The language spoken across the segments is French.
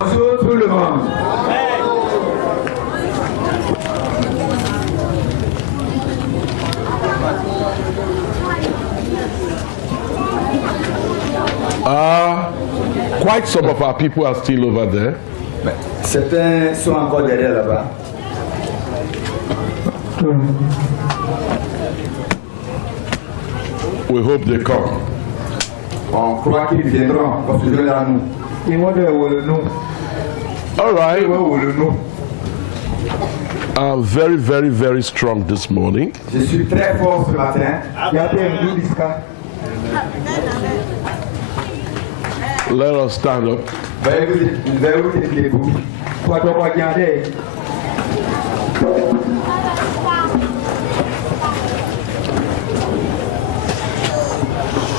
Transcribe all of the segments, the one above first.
Bonjour tout le monde. Quite some of our people are still over there. Certains sont encore derrière là-bas. We hope they come. On croit qu'ils viendront pour se joindre à nous. All right. I'm very, very, very strong this morning. Je suis très fort ce matin. Let us stand up. Veuillez vous tenir-vous.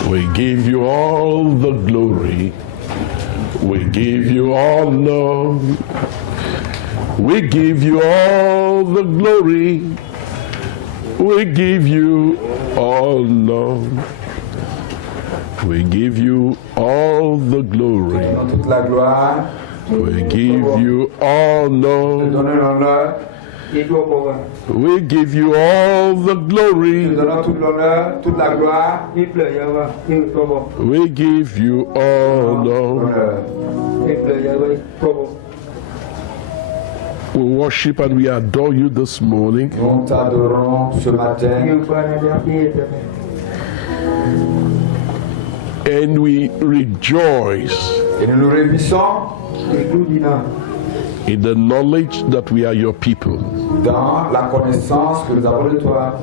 We give you all the glory. We give you honor. We give you all the glory. We give you honor. We give you all the glory. Dans toute la gloire. We give you honor. Donnez l'honneur. We give you all the glory. Nous donnons tout l'honneur, toute la gloire. We give you honor. We worship and we adore you this morning. Nous t'adorons ce matin. And we rejoice Et nous nous réjouissons in the knowledge that we are your people. dans la connaissance que nous avons de toi.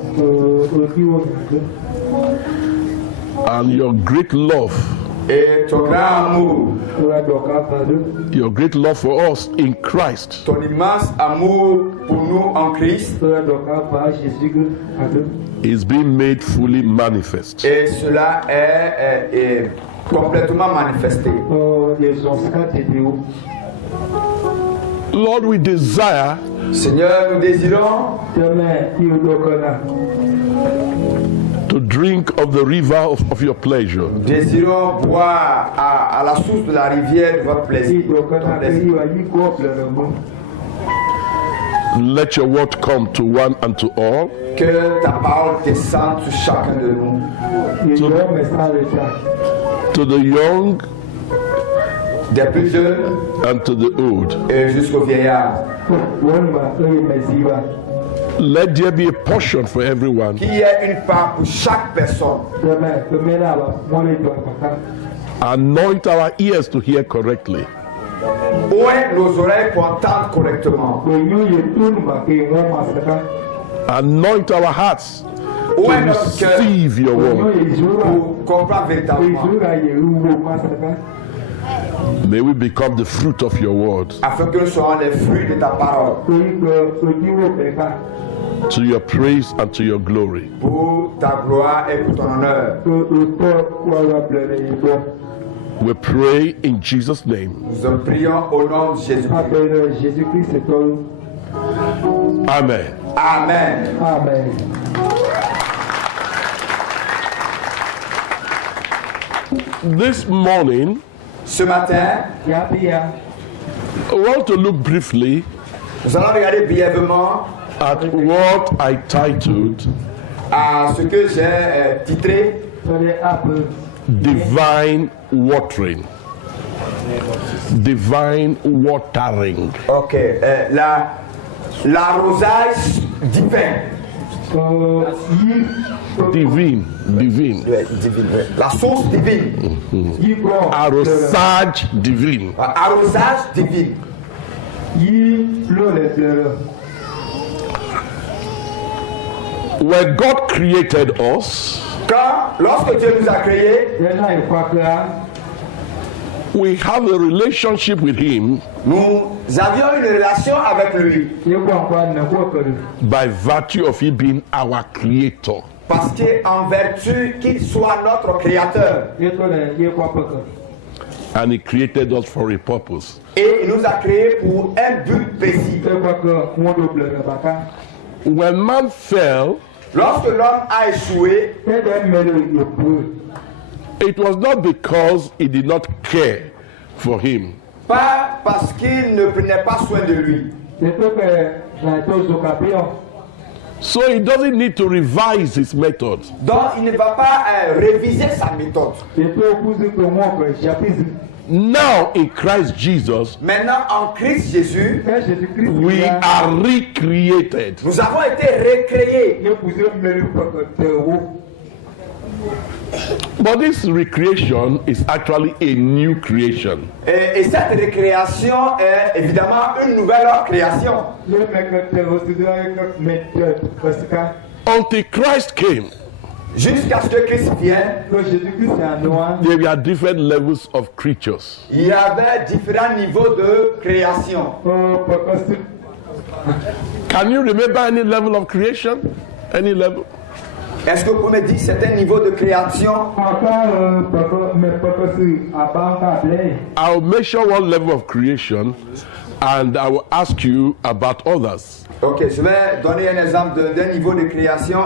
And your great love, Et ton grand amour, your great love for us in Christ, ton immense amour pour nous en Christ, is being made fully manifest. et cela est complètement manifesté. Lord, we desire Seigneur, nous désirons to drink of the river of your pleasure. désirons boire à la source de la rivière de votre plaisir. Let your word come to one and to all. Que ta parole descende sur chacun de nous. To the young Des plus jeunes and to the old. et jusqu'aux vieillards. Let there be a portion for everyone. Qu'il y ait une part pour chaque personne. Anoint our ears to hear correctly. Oué nos oreilles pour entendre correctement. Anoint our hearts to Oué notre cœur receive your word. pour comprendre véritablement. May we become the fruit of your word. Afin que nous soyons les fruits de ta parole. To your praise and to your glory. Pour ta gloire et pour ton honneur. We pray in Jesus' name. Nous prions au nom de Jésus-Christ. Amen. Amen. This morning, Ce matin, I want to look briefly nous allons regarder brièvement at what I titled à ce que j'ai titré Divine Watering. Divine Watering. Ok, l'arrosage divin. Divine. La source divine. Arrosage divine. Arrosage divin. When God created us, Lorsque Dieu nous a créés, we have a relationship with Him nous avions une relation avec lui. by virtue of He being our creator. Parce qu'en vertu qu'il soit notre créateur. And He created us for a purpose. Et il nous a créés pour un but précis. When man fell, Lorsque l'homme a échoué, it was not because He did not care for him. Pas parce qu'il ne prenait pas soin de lui. So he doesn't need to revise his method. Donc il ne va pas réviser sa méthode. Now in Christ Jesus, Maintenant en Christ Jésus, we are recreated. nous avons été recréés. But this recreation is actually a new creation. Et cette récréation est évidemment une nouvelle création. Until Christ came, Jusqu'à ce que Christ vienne, there were different levels of creatures. il y avait différents niveaux de création. Can you remember any level of creation? Any level? Est-ce que vous pouvez me dire certains niveaux de création? I'll mention one level of creation and I will ask you about others. Ok, je vais donner un exemple d'un niveau de création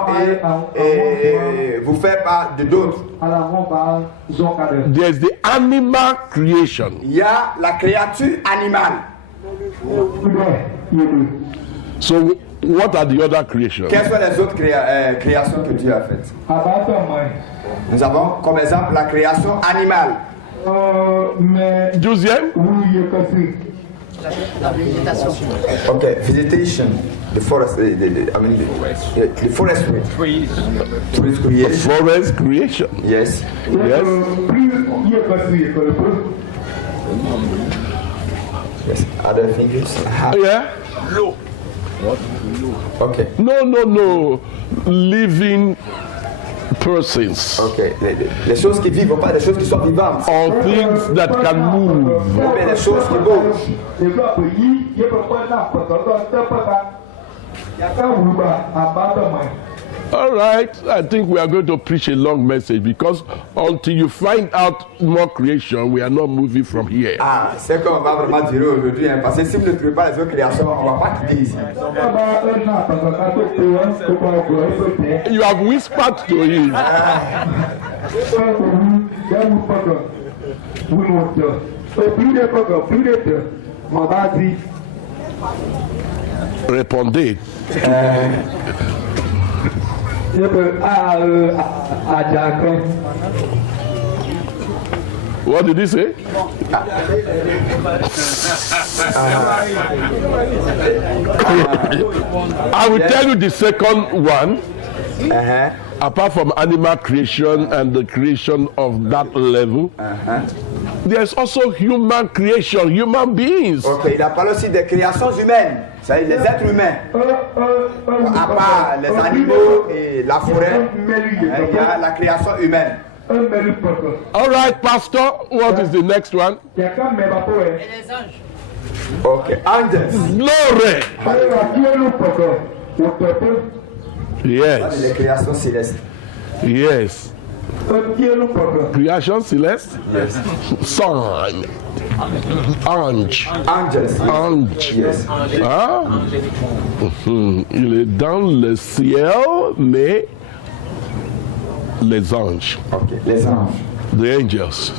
et vous faire part de d'autres. There's the animal creation. Il y a la créature animale. So what are the other creations? Quelles sont les autres créations que Dieu a faites? Nous avons comme exemple la création animale. Deuxième? Ok, visitation, the forest, the forestry. Trees creation. Forest creation. Yes. Yes. Yes. Other figures. Yeah. Ok. No. Living persons. Ok. Les choses qui vivent, pas des choses qui sont vivantes. Or things that can move. Mais les choses qui bougent. All right, I think we are going to preach a long message because until you find out more creation, we are not moving from here. Ah, c'est qu'on va vraiment dire aujourd'hui, hein, parce que si vous ne trouvez pas les autres créations, on ne va pas quitter ici. You have whispered to him. Répondez. What did he say? I will tell you the second one. Apart from animal creation and the creation of that level, there's also human creation, human beings. Ok, il a parlé aussi des créations humaines, c'est-à-dire des êtres humains. À part les animaux et la forêt, il y a la création humaine. All right, Pastor, what is the next one? Ok, angels. Glory. Yes. Les créations célestes. Yes. Creation celeste? Yes. Son. Ange. Angels. Ange. Yes. Ah? Il est dans le ciel, mais les anges. Ok, les anges. The angels.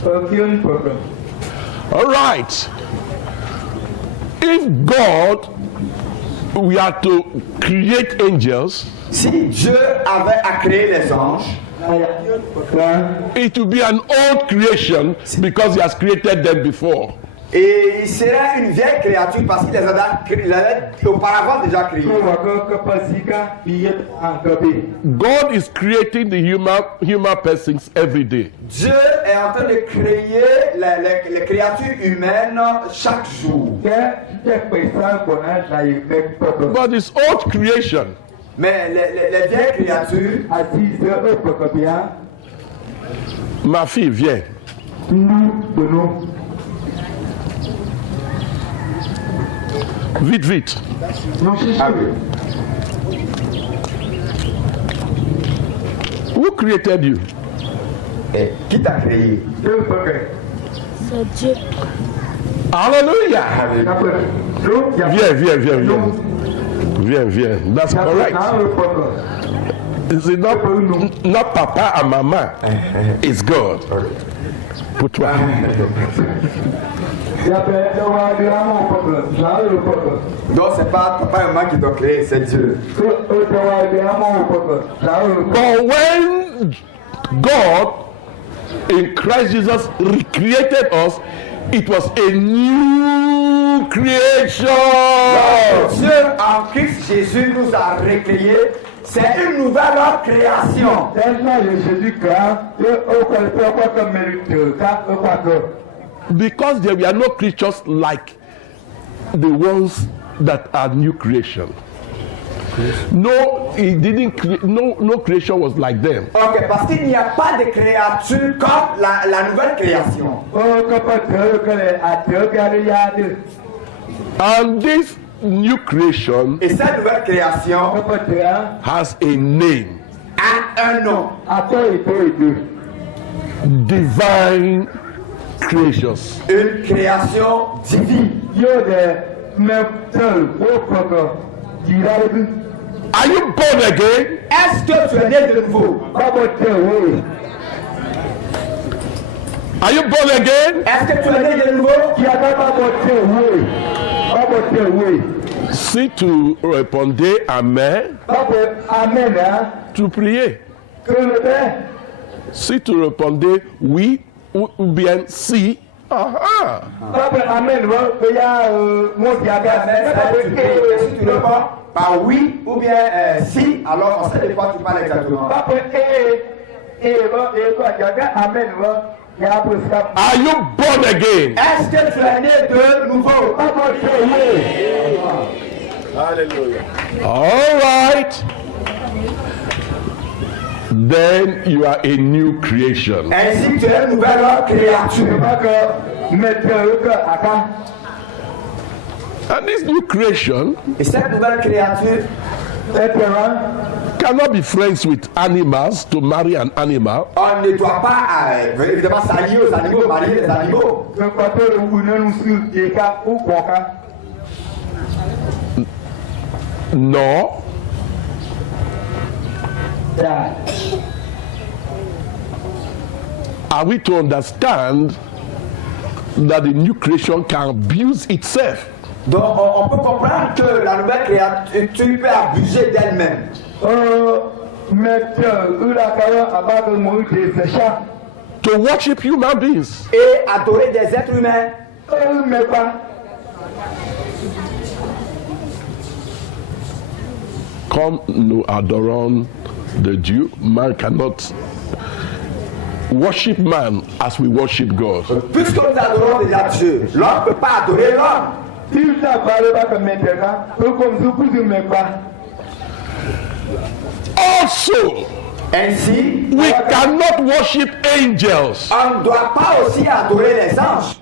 All right. If God, we are to create angels, Si Dieu avait à créer les anges, it will be an old creation because he has created them before. et il serait une vieille créature parce qu'il les avait auparavant déjà créés. God is creating the human persons every day. Dieu est en train de créer les créatures humaines chaque jour. But it's old creation. Mais les vieilles créatures, Ma fille, viens. Vite, vite. ah oui. Who created you? Et qui t'a créé? C'est Dieu. Hallelujah. Viens. That's correct. It's not papa and mama. It's God. Put one. Donc c'est pas un humain qui doit créer, c'est Dieu. But when God in Christ Jesus recreated us, it was a new creation. Dieu en Christ Jésus nous a recréés. C'est une nouvelle création. Because there were no creatures like the ones that are new creation. No, it didn't. No creation was like them. Ok, parce qu'il n'y a pas de créature comme la nouvelle création. And this new creation Et cette nouvelle création has a name. a un nom. Divine creatures. Une création divine. Are you born again? Est-ce que tu es né de nouveau? Are you born again? Est-ce que tu es né de nouveau? Si tu répondais Amen, tu priais. Si tu répondais oui ou bien si, aha. Si tu réponds par oui ou bien si, alors on sait de quoi tu parles exactement. Are you born again? Est-ce que tu es né de nouveau? All right. Then you are a new creation. Ainsi tu es une nouvelle créature. And this new creation Et cette nouvelle créature cannot be friends with animals to marry an animal. on ne doit pas évidemment s'allier aux animaux, marier les animaux. No. Are we to understand that the new creation can abuse itself? Donc on peut comprendre que la nouvelle créature peut abuser d'elle-même. To worship human beings. Et adorer des êtres humains. Comme nous adorons the Dieu, man cannot worship man as we worship God. Puisque nous adorons déjà Dieu, l'homme ne peut pas adorer l'homme. Also, Ainsi, we cannot worship angels. on ne doit pas aussi adorer les anges.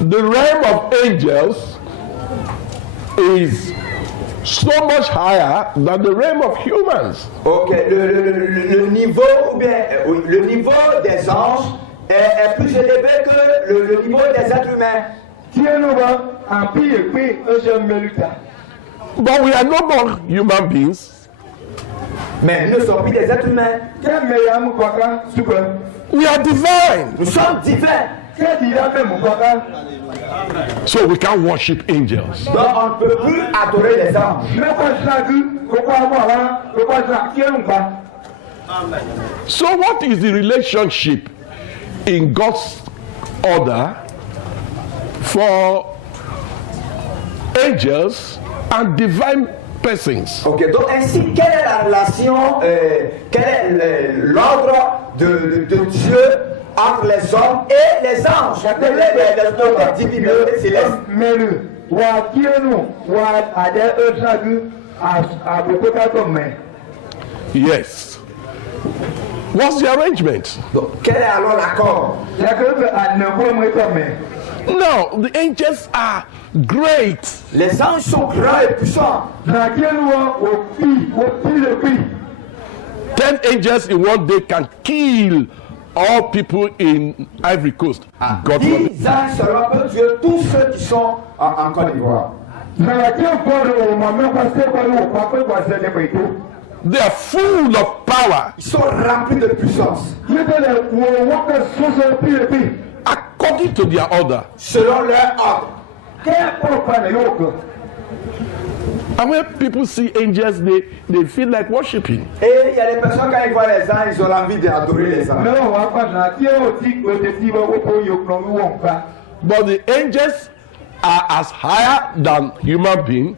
The realm of angels is so much higher than the realm of humans. Ok, le niveau ou bien le niveau des anges est plus élevé que le niveau des êtres humains. But we are no more human beings. Mais nous ne sommes plus des êtres humains. We are divine. Nous sommes divins. So we can't worship angels. Donc on ne peut plus adorer les anges. So what is the relationship in God's order for angels and divine persons? Ok, donc ainsi, quelle est la relation, quel est l'ordre de Dieu entre les hommes et les anges, les divinités célestes? Yes. What's the arrangement? Donc, quel est alors l'accord? No, the angels are great. Les anges sont grands et puissants. 10 angels in one day can kill all people in Ivory Coast. God forbid. 10 anges seulement peuvent tuer tous ceux qui sont en Côte d'Ivoire. They are full of power Ils sont remplis de puissance. according to their order. Selon leur ordre. And when people see angels, they feel like worshiping. Et il y a des personnes, quand ils voient les anges, ils ont envie d'adorer les anges. But the angels are as higher than human beings,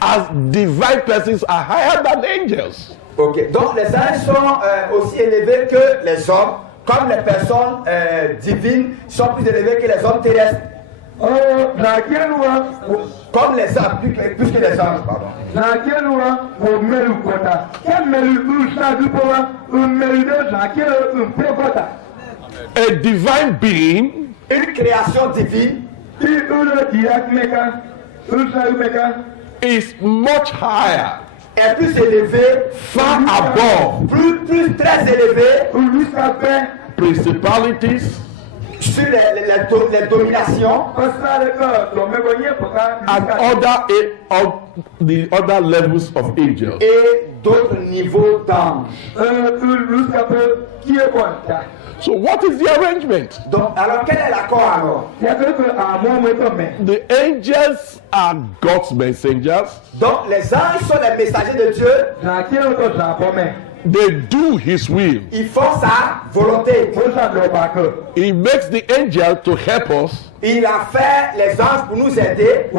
as divine persons are higher than angels. Ok, donc les anges sont aussi élevés que les hommes, comme les personnes divines sont plus élevées que les hommes terrestres. Comme les hommes, plus que les anges, pardon. A divine being Une création divine is much higher, est plus élevée, far above plus très élevée principalities sur les dominations and the other levels of angels. et d'autres niveaux d'anges. So what is the arrangement? Donc, alors quel est l'accord alors? The angels are God's messengers. Donc les anges sont les messagers de Dieu. They do his will. Ils font sa volonté. He makes the angel to help us Il a fait les anges pour nous aider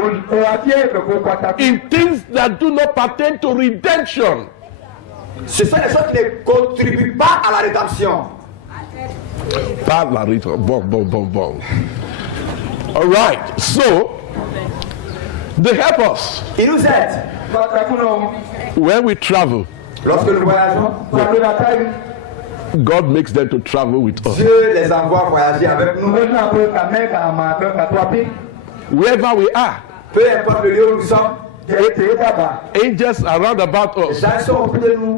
in things that do not pertain to redemption. Ce sont les choses qui ne contribuent pas à la rédemption. All right, so they help us Ils nous aident. when we travel. Lorsque nous voyageons, God makes them to travel with us. Dieu les envoie voyager avec nous. Wherever we are, Peu importe le lieu où nous sommes, angels are round about les us, anges sont auprès de nous.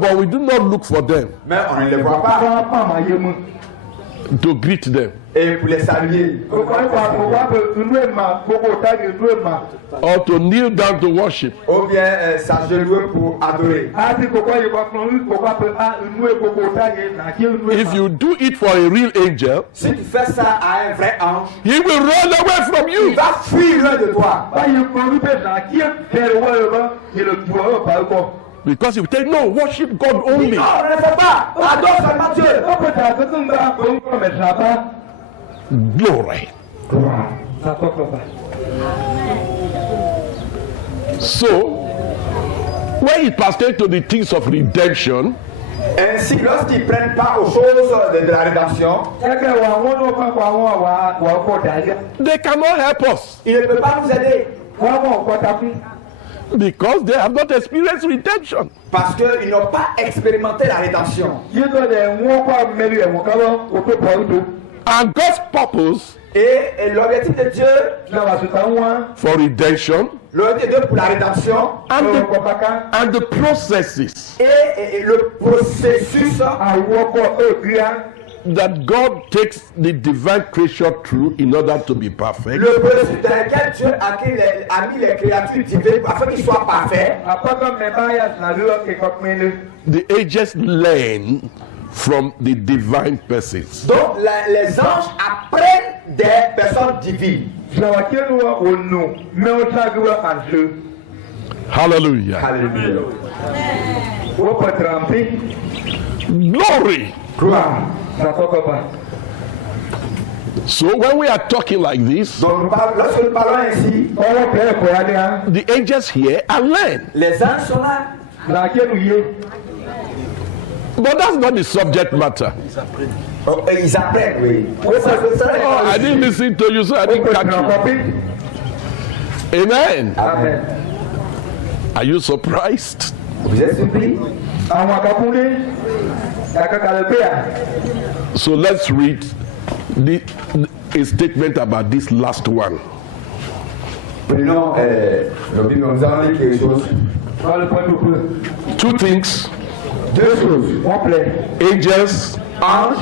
but we do not look for them Mais on ne les voit pas. to greet them Et pour les saluer. or to kneel down to worship. Ou bien s'agenouiller pour adorer. If you do it for a real angel, Si tu fais ça à un vrai ange, he will run away from il you. va fuir loin de toi. Because he will tell you, no, worship God only. Non, on ne le fait pas. Adore seulement Dieu. Glory. So, when it pertains to the things of redemption, Ainsi, lorsqu'ils prennent part aux choses de la rédemption, they cannot help us ils ne peuvent pas nous aider. because they have not experienced redemption. Parce qu'ils n'ont pas expérimenté la rédemption. And God's purpose Et l'objectif de Dieu, for redemption l'objectif de Dieu pour la rédemption and the processes et le processus that God takes the divine creation through in order to be perfect, le processus dans lequel Dieu a mis les créatures divines afin qu'ils soient parfaits. the angels learn from the divine persons. Donc les anges apprennent des personnes divines. Hallelujah. Alléluia. Glory. So when we are talking like this, Donc lorsque nous parlons ainsi, the angels hear and learn. les anges sont là. But that's not the subject matter. Oh, et ils apprennent, oui. Oh, I didn't listen to you, so I didn't catch you. Amen. Amen. Are you surprised? Vous êtes surpris? So let's read a statement about this last one. Prenons le Bible, nous allons lire quelque chose. Two things. Deux choses. Angels, Anges,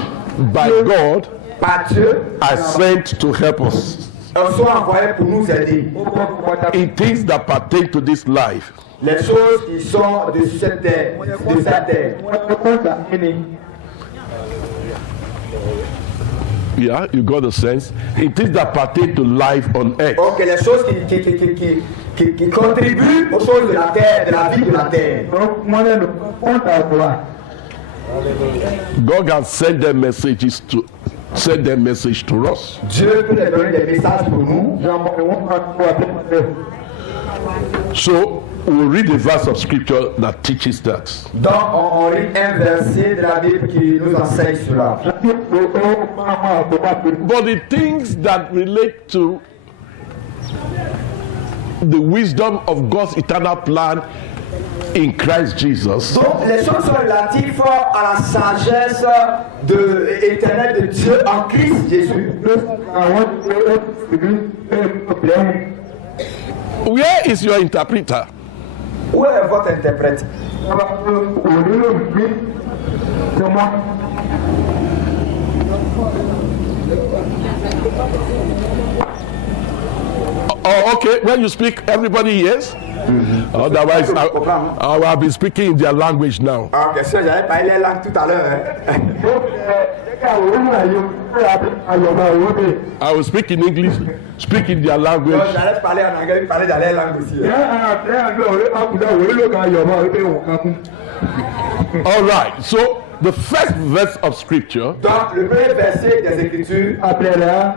by God, par Dieu, are sent to help us sont envoyés pour nous aider. in things that pertain to this life. les choses qui sont de cette terre. Yeah, you got the sense. It is that pertain to life on earth. Donc les choses qui contribuent aux choses de la terre, de la vie de la terre. God can send their message to us. Dieu peut leur donner des messages pour nous. So we'll read a verse of scripture that teaches that. Donc on lit un verset de la Bible qui nous enseigne cela. But the things that relate to the wisdom of God's eternal plan in Christ Jesus, Donc les choses sont relatives à la sagesse éternelle de Dieu en Christ Jésus. where is your interpreter? Où est votre interprète? Oh, okay. When you speak, everybody hears. Otherwise, I will be speaking in their language now. Ah, bien sûr, j'avais parlé les langues tout à l'heure. I will speak in English, speak in their language. Donc j'allais parler en anglais, parler dans les langues aussi. All right. So the first verse of scripture Donc le premier verset des Écritures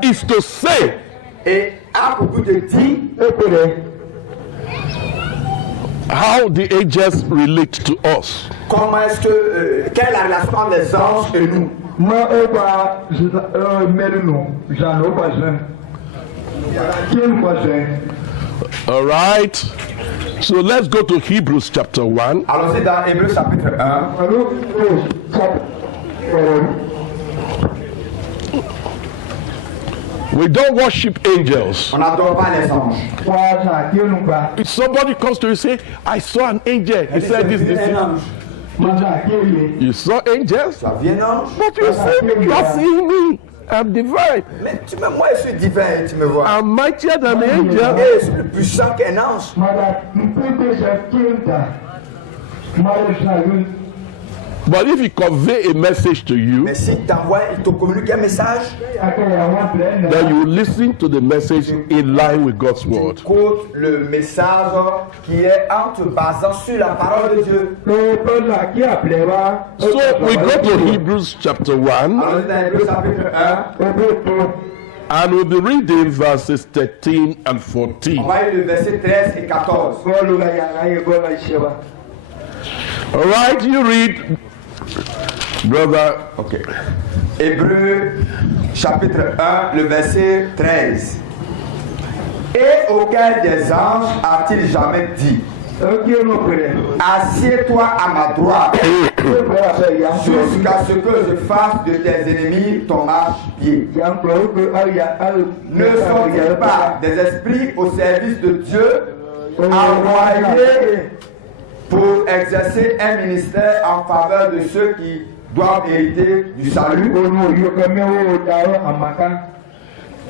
is to say et a beaucoup de dire how the angels relate to us. comment est-ce que quelle est la relation entre les anges et nous. All right. So let's go to Hebrews chapter 1. Allons-y dans Hébreux chapitre 1. We don't worship angels. On n'adore pas les anges. If somebody comes to you and say, I saw an angel. He said this. You saw angels? Ça vient ange. But you see, you're seeing me. I'm divine. Mais moi je suis divin, tu me vois. I'm mightier than the angel. Et je suis plus puissant qu'un ange. But if he convey a message to you, Mais si il te communique un message, then you listen to the message in line with God's word. écoute le message qui est en te basant sur la parole de Dieu. So we go to Hebrews chapter 1 Allons-y dans Hébreux chapitre 1. and we'll be reading verses 13 and 14. On va lire le verset 13 et 14. All right, you read, brother. Ok. Hébreux chapitre 1, le verset 13. Et aucun des anges a-t-il jamais dit: assieds-toi à ma droite jusqu'à ce que je fasse de tes ennemis ton marche-pied. Ne sont-ils pas des esprits au service de Dieu, envoyés pour exercer un ministère en faveur de ceux qui doivent hériter du salut?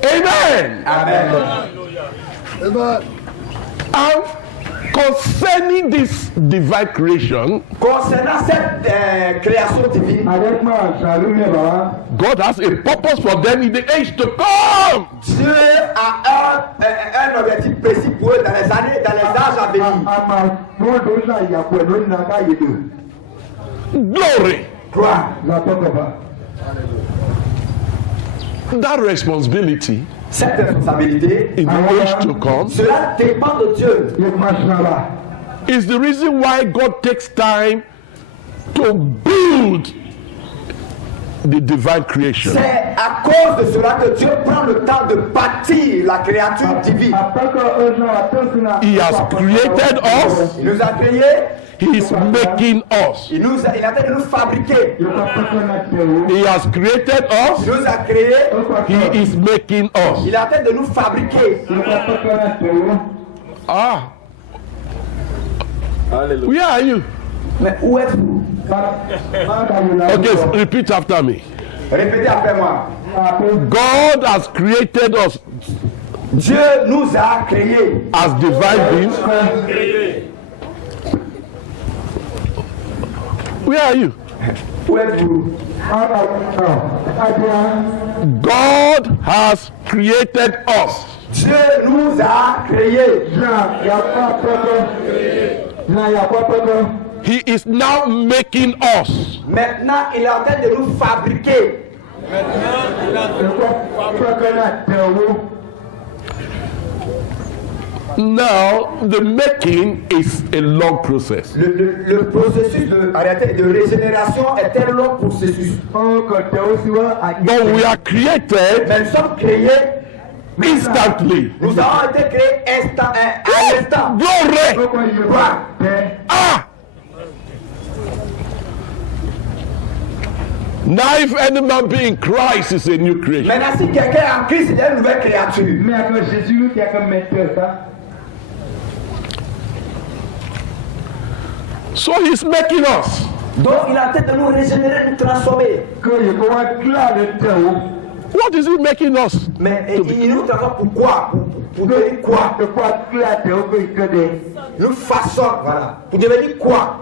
Amen. Amen. And concerning this divine creation, Concernant cette création divine, God has a purpose for them in the age to come. Dieu a un objectif précis pour eux dans les âges à venir. Glory. Gloire. That responsibility cette responsabilité, in the age to come cela dépend de Dieu. is the reason why God takes time to build the divine creation. C'est à cause de cela que Dieu prend le temps de bâtir la créature divine. He has created us. Il nous a créés. He is making us. Il a fait de nous fabriquer. He has created us. Il nous a créés. He is making us. Il a fait de nous fabriquer. Ah. Where are you? Mais où êtes-vous? Okay, repeat after me. Répétez après moi. God has created us Dieu nous a créés as divine beings. Where are you? Où êtes-vous? God has created us. Dieu nous a créés. He is now making us. Maintenant, il est en train de nous fabriquer. Now, the making is a long process. Le processus de régénération est un long processus. But we are created Mais nous sommes créés, instantly. nous avons été créés à l'instant. Glory! Ah! Now, if any man be in Christ, is a new creation. Maintenant, si quelqu'un est en Christ, il est une nouvelle créature. So he's making us. Donc, il est en train de nous régénérer, nous transformer. What is he making us? Mais il nous transforme pourquoi? Pour devenir quoi? Nous façonne, voilà. Pour devenir quoi?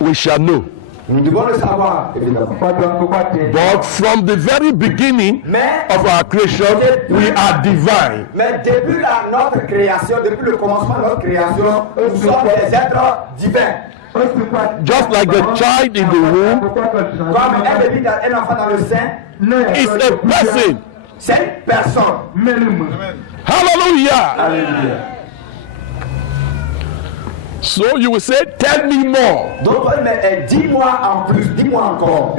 We shall know. Nous devons le savoir, évidemment. But from the very beginning Mais, of our creation, we are divine. mais depuis notre création, depuis le commencement de notre création, nous sommes des êtres divins. Just like the child in the womb Comme un bébé, un enfant dans le sein, is a person. c'est une personne. Hallelujah. Alléluia. So you will say, tell me more. Donc, mais dis-moi en plus, dis-moi encore.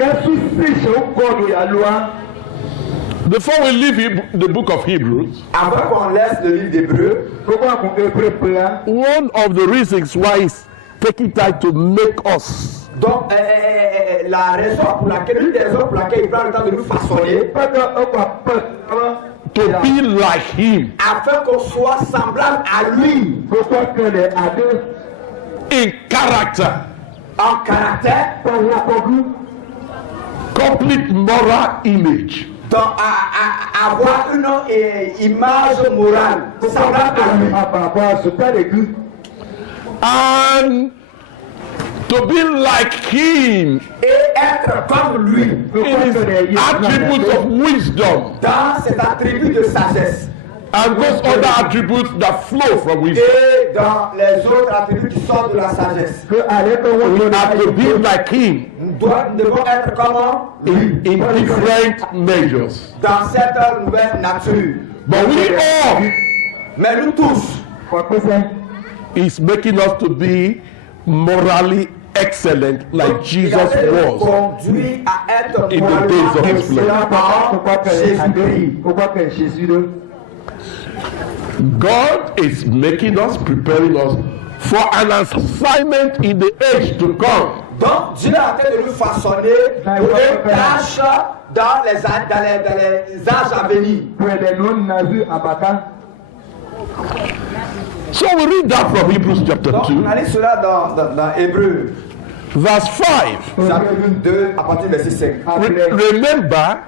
Before we leave the book of Hebrews, Avant qu'on laisse le livre d'Hébreux, one of the reasons why it's taking time to make us donc la raison pour laquelle, l'une des raisons pour laquelle il prend le temps de nous façonner, to be like him afin qu'on soit semblable à lui, in character, en caractère, complete moral image. donc à avoir une image morale, semblable à lui. And to be like him Et être comme lui in his attributes of wisdom dans ses attributs de sagesse and those other attributes that flow from wisdom. et dans les autres attributs qui sortent de la sagesse. We have to be like him Nous devons être comme lui in different measures. dans cette nouvelle nature. But we all Mais nous tous, is making us to be morally excellent like Jesus was conduit à être in the days of his flesh. Jésus-Christ. God is making us, preparing us for an assignment in the age to come. Donc Dieu est en train de nous façonner pour une tâche dans les âges à venir. So we read that from Hebrews chapter Donc 2, on a lu cela dans Hébreux, verse 5. chapitre 2, à partir du verset 5. Remember,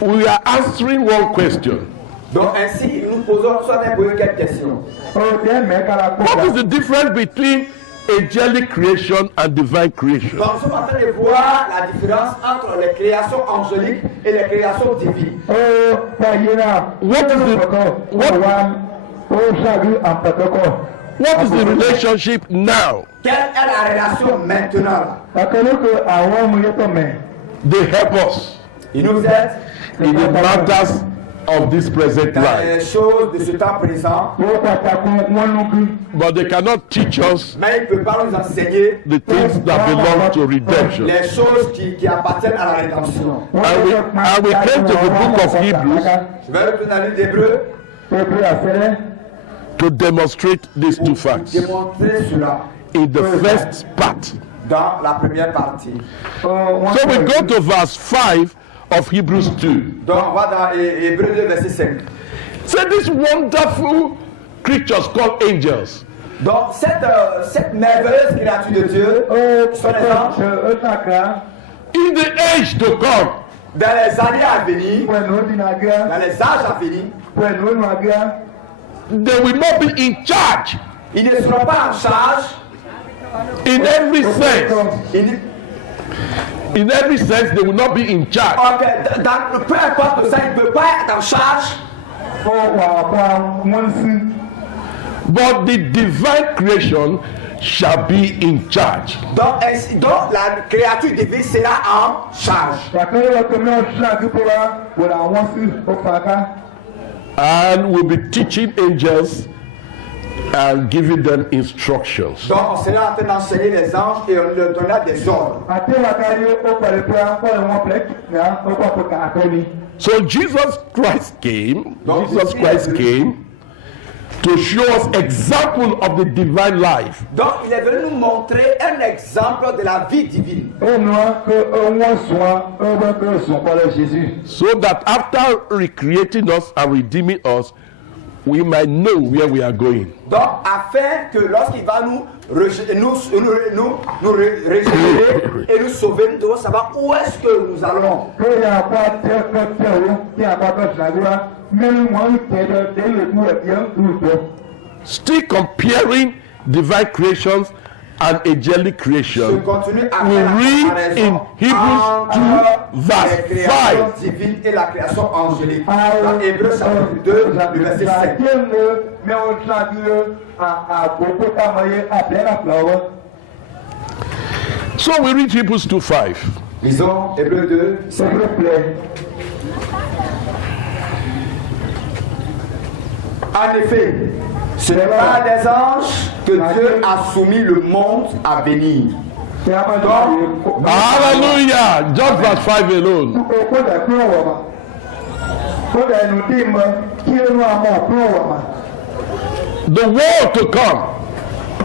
we are answering one question. Donc ainsi, nous posons soit quelques questions. What is the difference between angelic creation and divine creation? Donc nous sommes en train de voir la différence entre les créations angéliques et les créations divines. What is the relationship now? Quelle est la relation maintenant? They help us Il nous aide in the matters of this present dans life, les choses de ce temps présent, but they cannot teach us mais il ne peut pas nous enseigner the things that belong to redemption. les choses qui appartiennent à la rédemption. And we came to the book of Hebrews Je vais retourner dans le livre d'Hébreux to demonstrate these two facts démontrer cela in the first part. dans la première partie. So we go to verse 5 of Hebrews 2. Donc on va dans Hébreux 2, verset 5. Say these wonderful creatures called angels. Donc cette merveilleuse créature de Dieu, qui sont les anges, In the age to come, dans les années à venir, dans les âges à venir, they will not be in charge ils ne seront pas en charge. In every sense. Ils- In every sense, they will not be in charge. Ok, peu importe ça, ils ne peuvent pas être en charge. But the divine creation shall be in charge. Donc la créature divine sera en charge. And will be teaching angels and giving them instructions. Donc on sera en train d'enseigner les anges et on leur donnera des ordres. So Jesus Christ came to show us example of the divine life. Donc il est venu nous montrer un exemple de la vie divine. So that after recreating us and redeeming us, we might know where we are going. Donc afin que lorsqu'il va nous régénérer et nous sauver, nous devons savoir où est-ce que nous allons. Still comparing divine creations and angelic Je creation. continue à We faire la read comparaison in Hebrews 2 la verse création 5. divine et la création angélique. Dans Hébreux chapitre 2, le verset 5. So we read Hebrews 2 5. Lisons Hébreux 2, 5. En effet, ce n'est pas à des anges que Dieu a soumis le monde à venir. Hallelujah! Just verse 5 alone. The world to come.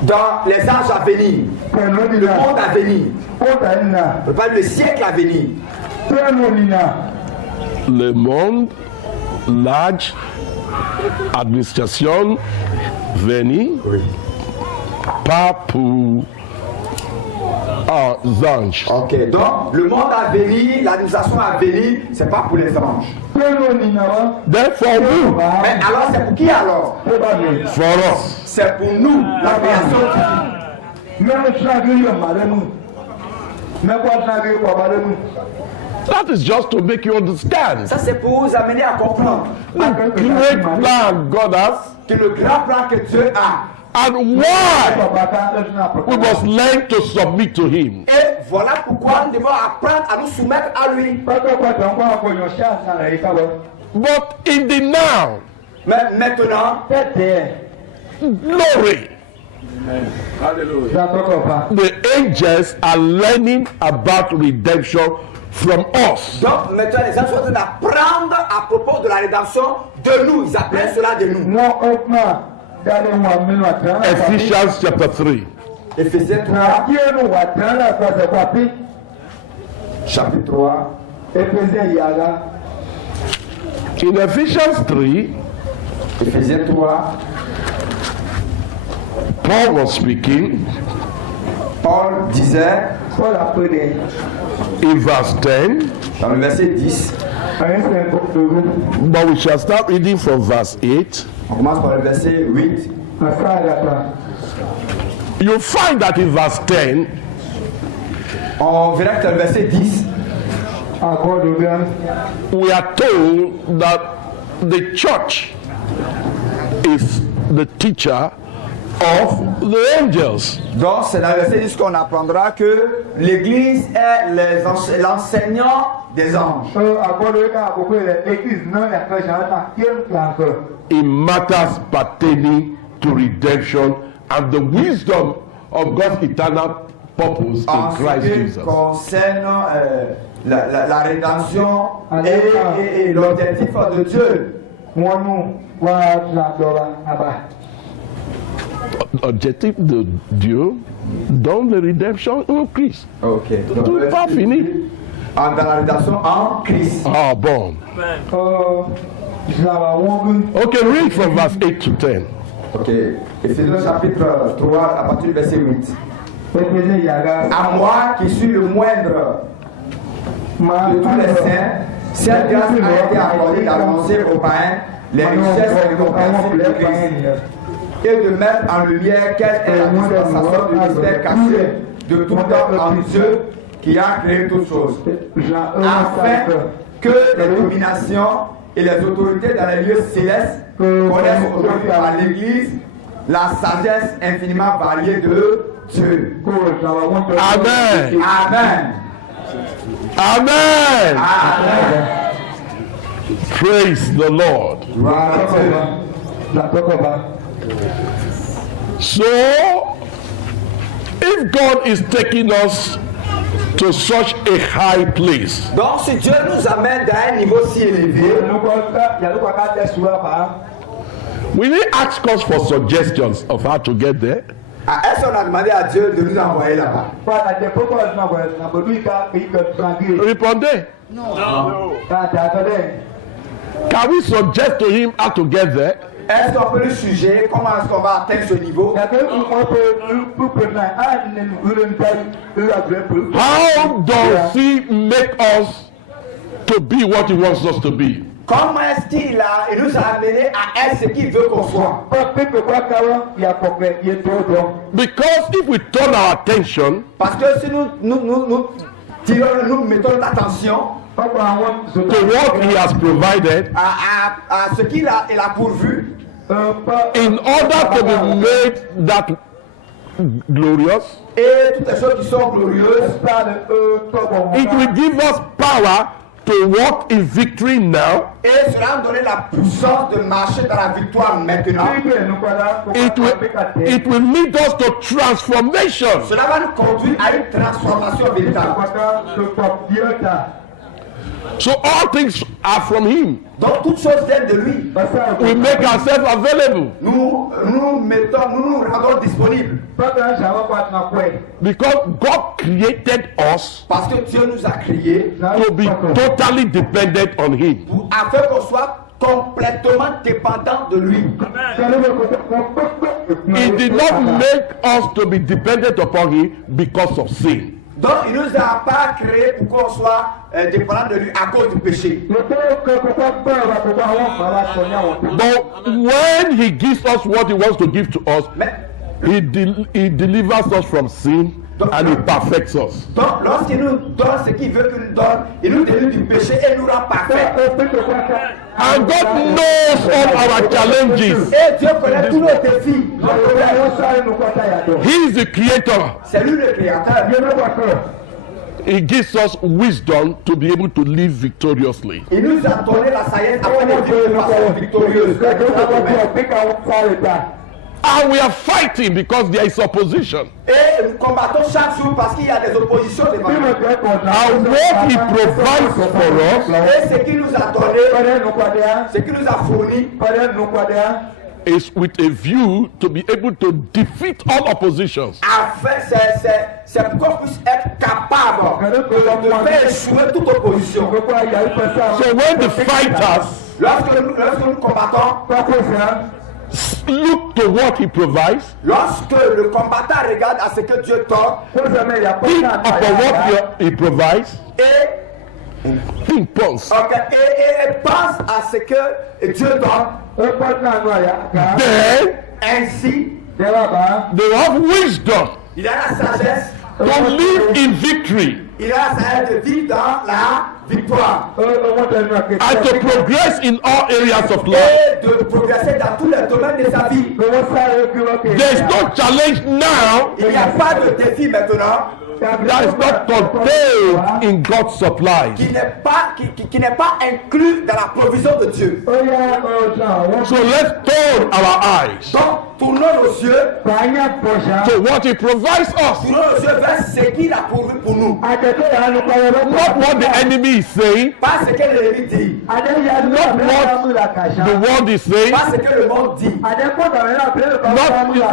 Dans les anges à venir, le monde à venir, pas le siècle à venir. Le monde, large administration venue pas pour anges. Ok, donc le monde à venir, l'administration à venir, c'est pas pour les anges. Therefore, who? Mais alors c'est pour qui alors? For us. C'est pour nous, la création divine. That is just to make you understand Ça c'est pour vous amener à comprendre the great plan God has que le grand plan que Dieu a. and why we must learn to submit to Him. Et voilà pourquoi nous devons apprendre à nous soumettre à lui. But in the now, Mais maintenant, glory, the angels are learning about redemption from us. donc maintenant les gens sont en train d'apprendre à propos de la rédemption de nous. Ils apprennent cela de nous. Ephesians chapter 3. Éphésiens 3, chapitre 3. In Ephesians 3, Éphésiens 3, Paul was speaking Paul disait in verse 10, dans le verset 10, but we shall start reading from verse 8. on commence par le verset 8. You find that in verse 10, On verra que dans le verset 10, we are told that the church is the teacher of the angels. donc c'est dans le verset 10 qu'on apprendra que l'Église est l'enseignant des anges. In matters pertaining to redemption and the wisdom of God's eternal purpose in En Christ ce qui Jesus. concerne la rédemption et l'objectif de Dieu. Objectif de Dieu dans la rédemption en Christ. Ok. Tout n'est pas fini. Dans la rédemption en Christ. Ah bon. Okay, read from verse 8 to 10. Ok. Éphésiens chapitre 3 à partir du verset 8. À moi qui suis le moindre de tous les saints, cette grâce a été accordée d'annoncer aux païens les richesses incompréhensibles de Christ et de mettre en lumière quelle est la dispensation du mystère caché de tout temps en Dieu qui a créé toutes choses, afin que les dominations et les autorités dans les lieux célestes connaissent aujourd'hui par l'Église la sagesse infiniment variée de Dieu. Amen. Amen. Amen. Amen. Praise the Lord. Gloire à Dieu. So, if God is taking us to such a high place, Donc, si Dieu nous amène à un niveau si élevé, will He ask us for suggestions of how to get there? est-ce qu'on a demandé à Dieu de nous envoyer là-bas? Répondez. Can we suggest to Him how to get there? Est-ce qu'on peut lui suggérer comment est-ce qu'on va atteindre ce niveau? How does He make us to be what He wants us to be? Comment est-ce qu'il nous a amené à être ce qu'il veut qu'on soit? Because if we turn our attention Parce que si nous mettons notre attention to what He has provided, à ce qu'il a pourvu, in order to be made that glorious, et toutes les choses qui sont glorieuses, it will give us power to walk in victory now. et cela nous donner la puissance de marcher dans la victoire maintenant. It will lead us to transformation. Cela va nous conduire à une transformation véritable. So all things are from Him. Donc toutes choses viennent de lui. We make ourselves available Nous nous rendons disponibles. because God created us Parce que Dieu nous a créés to be totally dependent on Him. afin qu'on soit complètement dépendant de lui. He did not make us to be dependent upon Him because of sin. Donc il ne nous a pas créés pour qu'on soit dépendant de lui à cause du péché. But when He gives us what He wants to give to us, Mais He delivers us from sin and He perfects us. donc lorsqu'il nous donne ce qu'il veut qu'il nous donne, il nous délivre du péché et nous rend parfaits. And God knows all our challenges. Et Dieu connaît tous nos défis. He is the creator. C'est lui le créateur. He gives us wisdom to be able to live victoriously. Il nous a donné la sagesse afin de vivre de façon victorieuse. And we are fighting because there is opposition. Et nous combattons chaque jour parce qu'il y a des oppositions devant nous. And what He provides for us Et ce qu'il nous a donné, ce qu'il nous a fourni, is with a view to be able to defeat all oppositions. afin, c'est pour qu'on puisse être capable de faire échouer toute opposition. So when the fighters Lorsque nous combattons, look to what He provides, lorsque le combattant regarde à ce que Dieu donne think upon what He provides, et, think pulse. et pense à ce que Dieu donne, Then ainsi they have wisdom il a la sagesse, to live in victory il a la sagesse de vivre dans la victoire and to progress in all areas of life. et de progresser dans tous les domaines de sa vie. There is no challenge now Il n'y a pas de défi maintenant that is not contained in God's supplies. qui n'est pas inclus dans la provision de Dieu. So let's turn our eyes Donc, tournons nos yeux, to what He provides us, tournons nos yeux vers ce qu'il a pourvu pour nous. not what the enemy is saying, Pas ce que l'ennemi dit, not what the world is saying, pas ce que le monde dit, not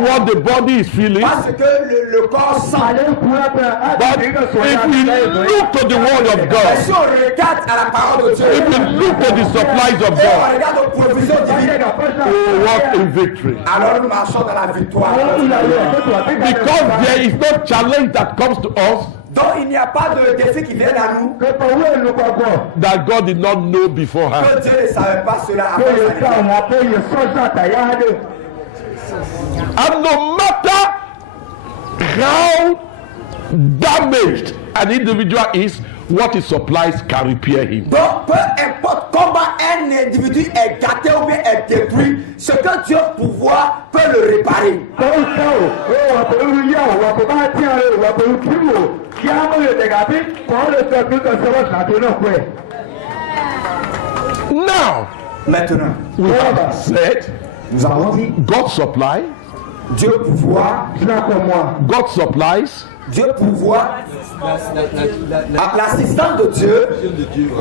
what the body is feeling. pas ce que le corps sent. But if we look to the word of Mais God, si on regarde à la parole de Dieu, if we look to the supplies of et on God, regarde aux provisions divines, we will walk in victory. alors nous marchons dans la victoire. Because there is no challenge that comes to us Donc il n'y a pas de défi qui vienne à nous that God did not know beforehand. que Dieu ne savait pas cela avant sa naissance. And no matter how damaged an individual is, what he supplies can repair him. Donc, peu importe comment un individu est gâté ou bien est détruit, ce que Dieu pouvoir peut le réparer. Now, Maintenant, we have said nous avons dit God supply, Dieu pouvoir, God supplies, Dieu pouvoir, l'assistance de Dieu,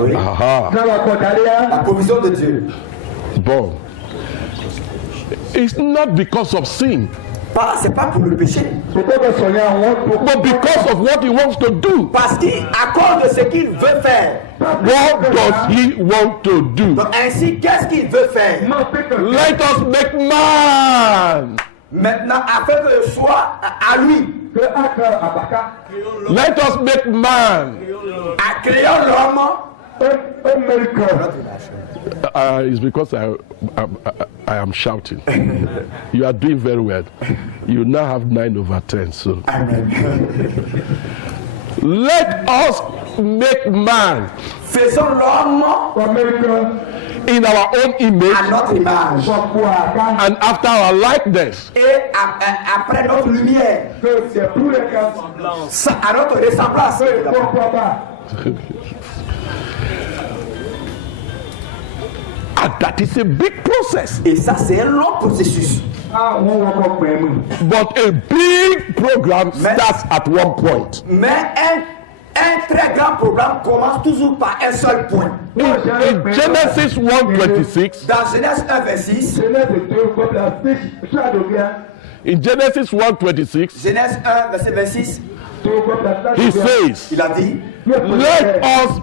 oui, aha, la provision de Dieu. bon. It's not because of sin, C'est pas pour le péché, but because of what he wants to do. parce qu'à cause de ce qu'il veut faire. What does he want to do? Donc ainsi, qu'est-ce qu'il veut faire? Let us make man. Maintenant, afin que ce soit à lui, Let us make man. à créer l'homme. It's because I am shouting. You are doing very well. You now have 9/10. So let us make man Faisons l'homme in our own image à notre image and after our likeness. et après notre lumière, à notre ressemblance. And that is a big process, Et ça, c'est un long processus. but a big program starts at one point. Mais un très grand programme commence toujours par un seul point. In Genesis 1:26, Dans Genèse 1, verset 6, in Genesis 1:26, Genèse 1, verset 26, he says, il a dit, let us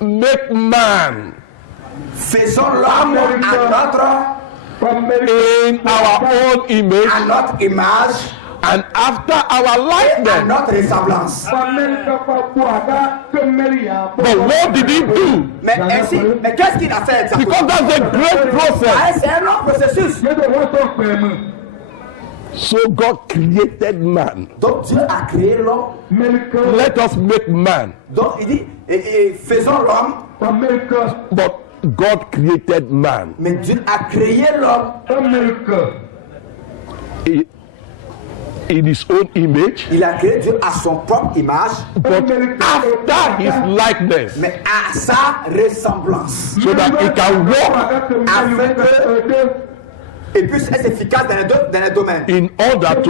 make man faisons l'homme à in our own image notre image, and after our à likeness. notre ressemblance. But what did he do? Mais ainsi, mais qu'est-ce qu'il a fait exactement? Because that's a great process. C'est un long processus. So God created man. Donc Dieu a créé l'homme. Let us make man. Donc il dit, et faisons l'homme. But God created man Mais Dieu a créé l'homme in his own image, Il a créé Dieu à son propre image, but after his likeness, mais à sa ressemblance. so that he can walk Afin qu'il puisse être efficace dans les domaines. in order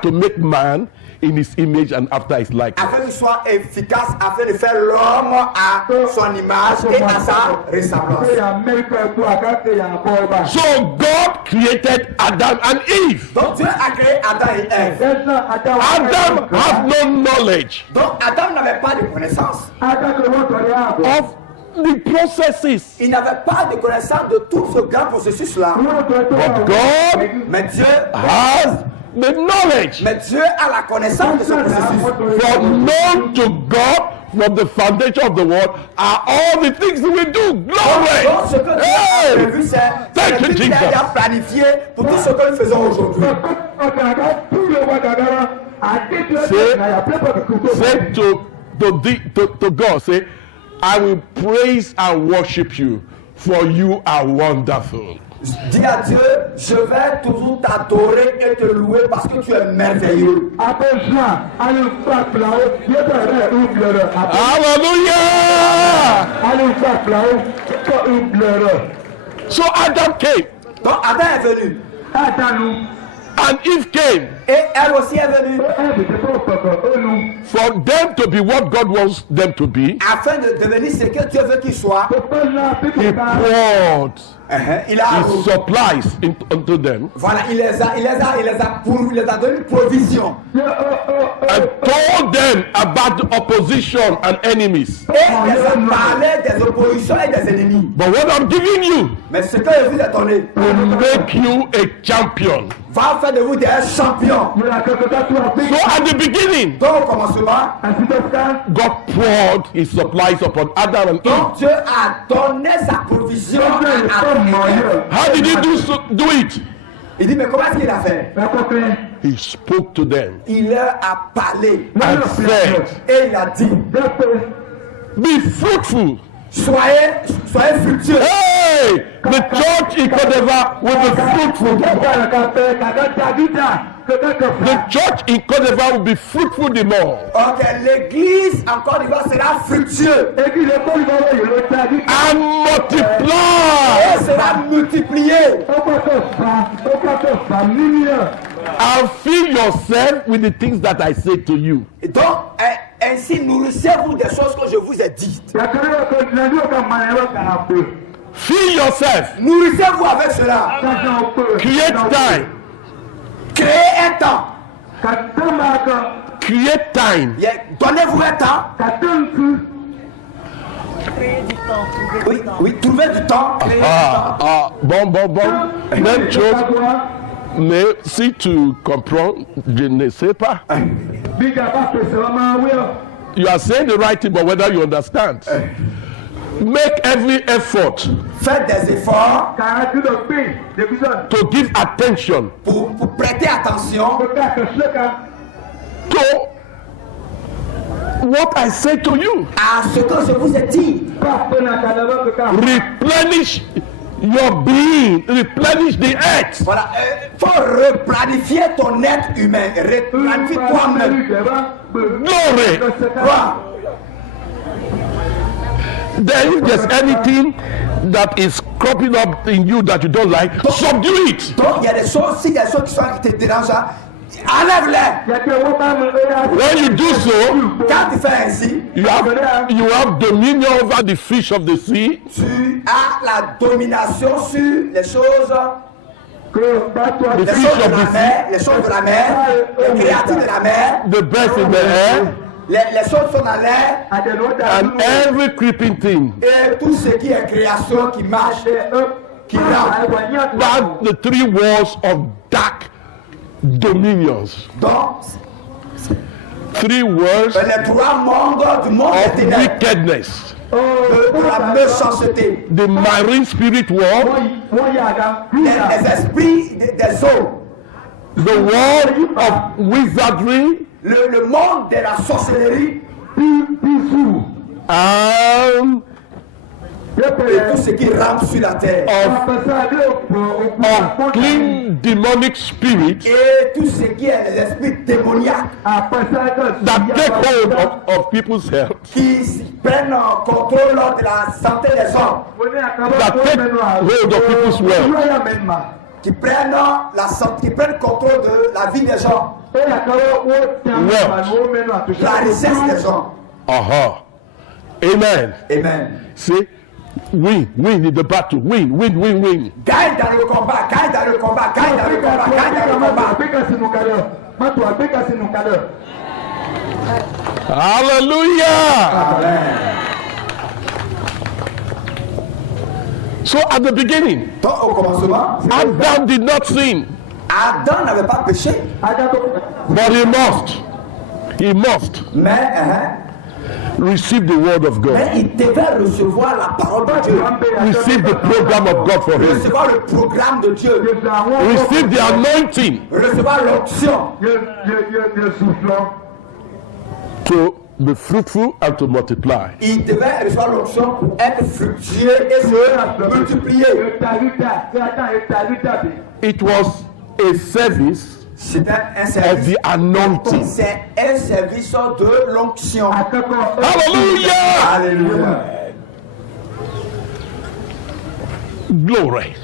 to make man in his image and after his likeness. Afin qu'il soit efficace, afin de faire l'homme à son image et à sa ressemblance. So God created Adam and Eve. Donc Dieu a créé Adam et Ève. Adam has no knowledge Donc Adam n'avait pas de connaissance. of the processes, Il n'avait pas de connaissance de tout ce grand processus-là. but God Mais Dieu has the knowledge. Mais Dieu a la connaissance de ce processus. For known to God from the foundation of the world are all the things that we do. Glory! Donc ce que Dieu a Hey! prévu, c'est Thank you, ce qu'il Jesus. a planifié pour tout ce que nous faisons aujourd'hui. Say to God, say, I will praise and worship you, for you are wonderful. Dis à Dieu, je vais toujours t'adorer et te louer parce que tu es merveilleux. Hallelujah! So Adam came, Donc Adam est venu and Eve came, et elle aussi est venue for them to be what God wants them to be. afin de devenir ce que Dieu veut qu'il soit. He poured Il a his supplies into them voilà, il les a donné une provision. and told told them about the opposition and enemies. Et il les a parlé des oppositions et des ennemis. But what I'm giving you Mais ce que je vous ai donné will make you a champion. va faire de vous des champions. So at the beginning, Donc au commencement, God poured his supplies upon Adam and Eve. donc Dieu a donné sa provision à Adam. How did he do it? Il dit mais comment est-ce qu'il a fait? He spoke to them Il leur a parlé and said, et il a dit be fruitful. soyez fructueux. Hey, the church in Côte d'Ivoire will be fruitful. The church in Côte d'Ivoire will be fruitful the more. Ok, l'église en Côte d'Ivoire sera fructueuse And multiply. et sera multipliée. And fill yourself with the things that I say to you. Et donc, ainsi nourrissez-vous des choses que je vous ai dites. Fill yourself. Nourrissez-vous avec cela. Create time. Créez un temps. Create time. Donnez-vous un temps. Oui, trouvez du temps. Bon. Même chose. Mais si tu comprends, je ne sais pas. You are saying the right thing, but whether you understand. Make every effort Faites des efforts to give attention pour prêter attention to what I say to you. à ce que je vous ai dit. Replenish your being, replenish the earth. Voilà, faut replanifier ton être humain, replanifie toi-même. Glory. Voilà. Then if there's anything that is cropping up in you that you don't like, subdue it. Donc il y a des choses, si il y a des choses qui te dérangent, enlève-les. When you do so, Quand tu fais ainsi, you have dominion over the fish of the sea, tu as la domination sur les choses, the les fish choses de of la the sea, mer, les choses de la mer, les créatures de la mer, the birds in the air, les choses qui sont dans l'air, and every creeping thing. et tout ce qui est création qui marche, qui rampe. That's the three walls of dark dominions. Donc, Three words les trois mondes du monde of des ténèbres, wickedness. de la méchanceté, The marine spirit world, les esprits des eaux, the world of wizardry, le monde de la sorcellerie, and et tout ce qui rampe sur la terre, of clean demonic spirits et tout ce qui est les esprits démoniaques that take hold of people's health, qui prennent contrôle de la santé des hommes, that take hold of people's wealth. qui prennent qui prennent contrôle de la vie des gens, la richesse des gens. Amen. Amen. See, win in the battle, win. Gagne dans le combat, gagne dans le combat, gagne dans le combat, gagne dans le combat. Hallelujah. Amen. So at the beginning, Donc au commencement, Adam did not sin, Adam n'avait pas péché, but he must mais receive the word of God, il devait recevoir la parole de Dieu, receive the program of God for him, recevoir le programme de Dieu, receive the anointing recevoir l'onction to be fruitful and to multiply. il devait recevoir l'onction pour être fructueux et se multiplier. It was a service C'est un of service. the anointing. C'est un service de l'onction. Hallelujah. Alléluia. Glory.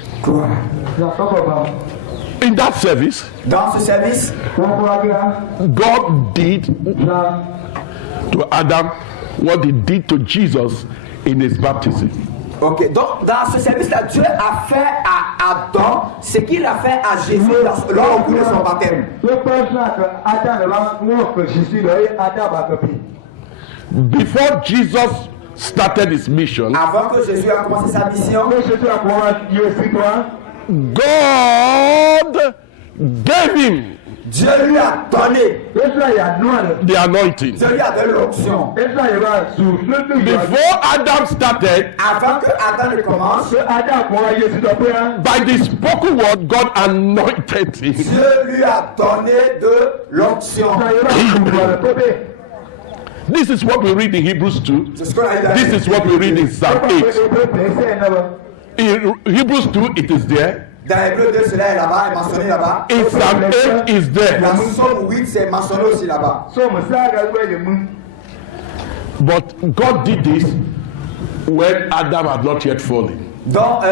In that service, Dans ce service, God did to Adam what he did to Jesus in his baptism. Ok, donc dans ce service-là, Dieu a fait à Adam ce qu'il a fait à Jésus lors de son baptême. Before Jesus started his mission, Avant que Jésus a commencé sa mission, God gave him Dieu lui a donné the anointing. Dieu lui a donné l'onction. Before Adam started, Avant que Adam ne commence, by the spoken word, God anointed him. Dieu lui a donné de l'onction. This is what we read in Hebrews 2. C'est ce qu'on a dit dans This is what we read in Psalm 8. In Hebrews 2, it is there. Dans Hébreux 2, cela est là-bas, est mentionné là-bas. In Psalm 8 is there. Dans Psaume 8, c'est mentionné aussi là-bas. But God did this when Adam had not yet fallen. Donc,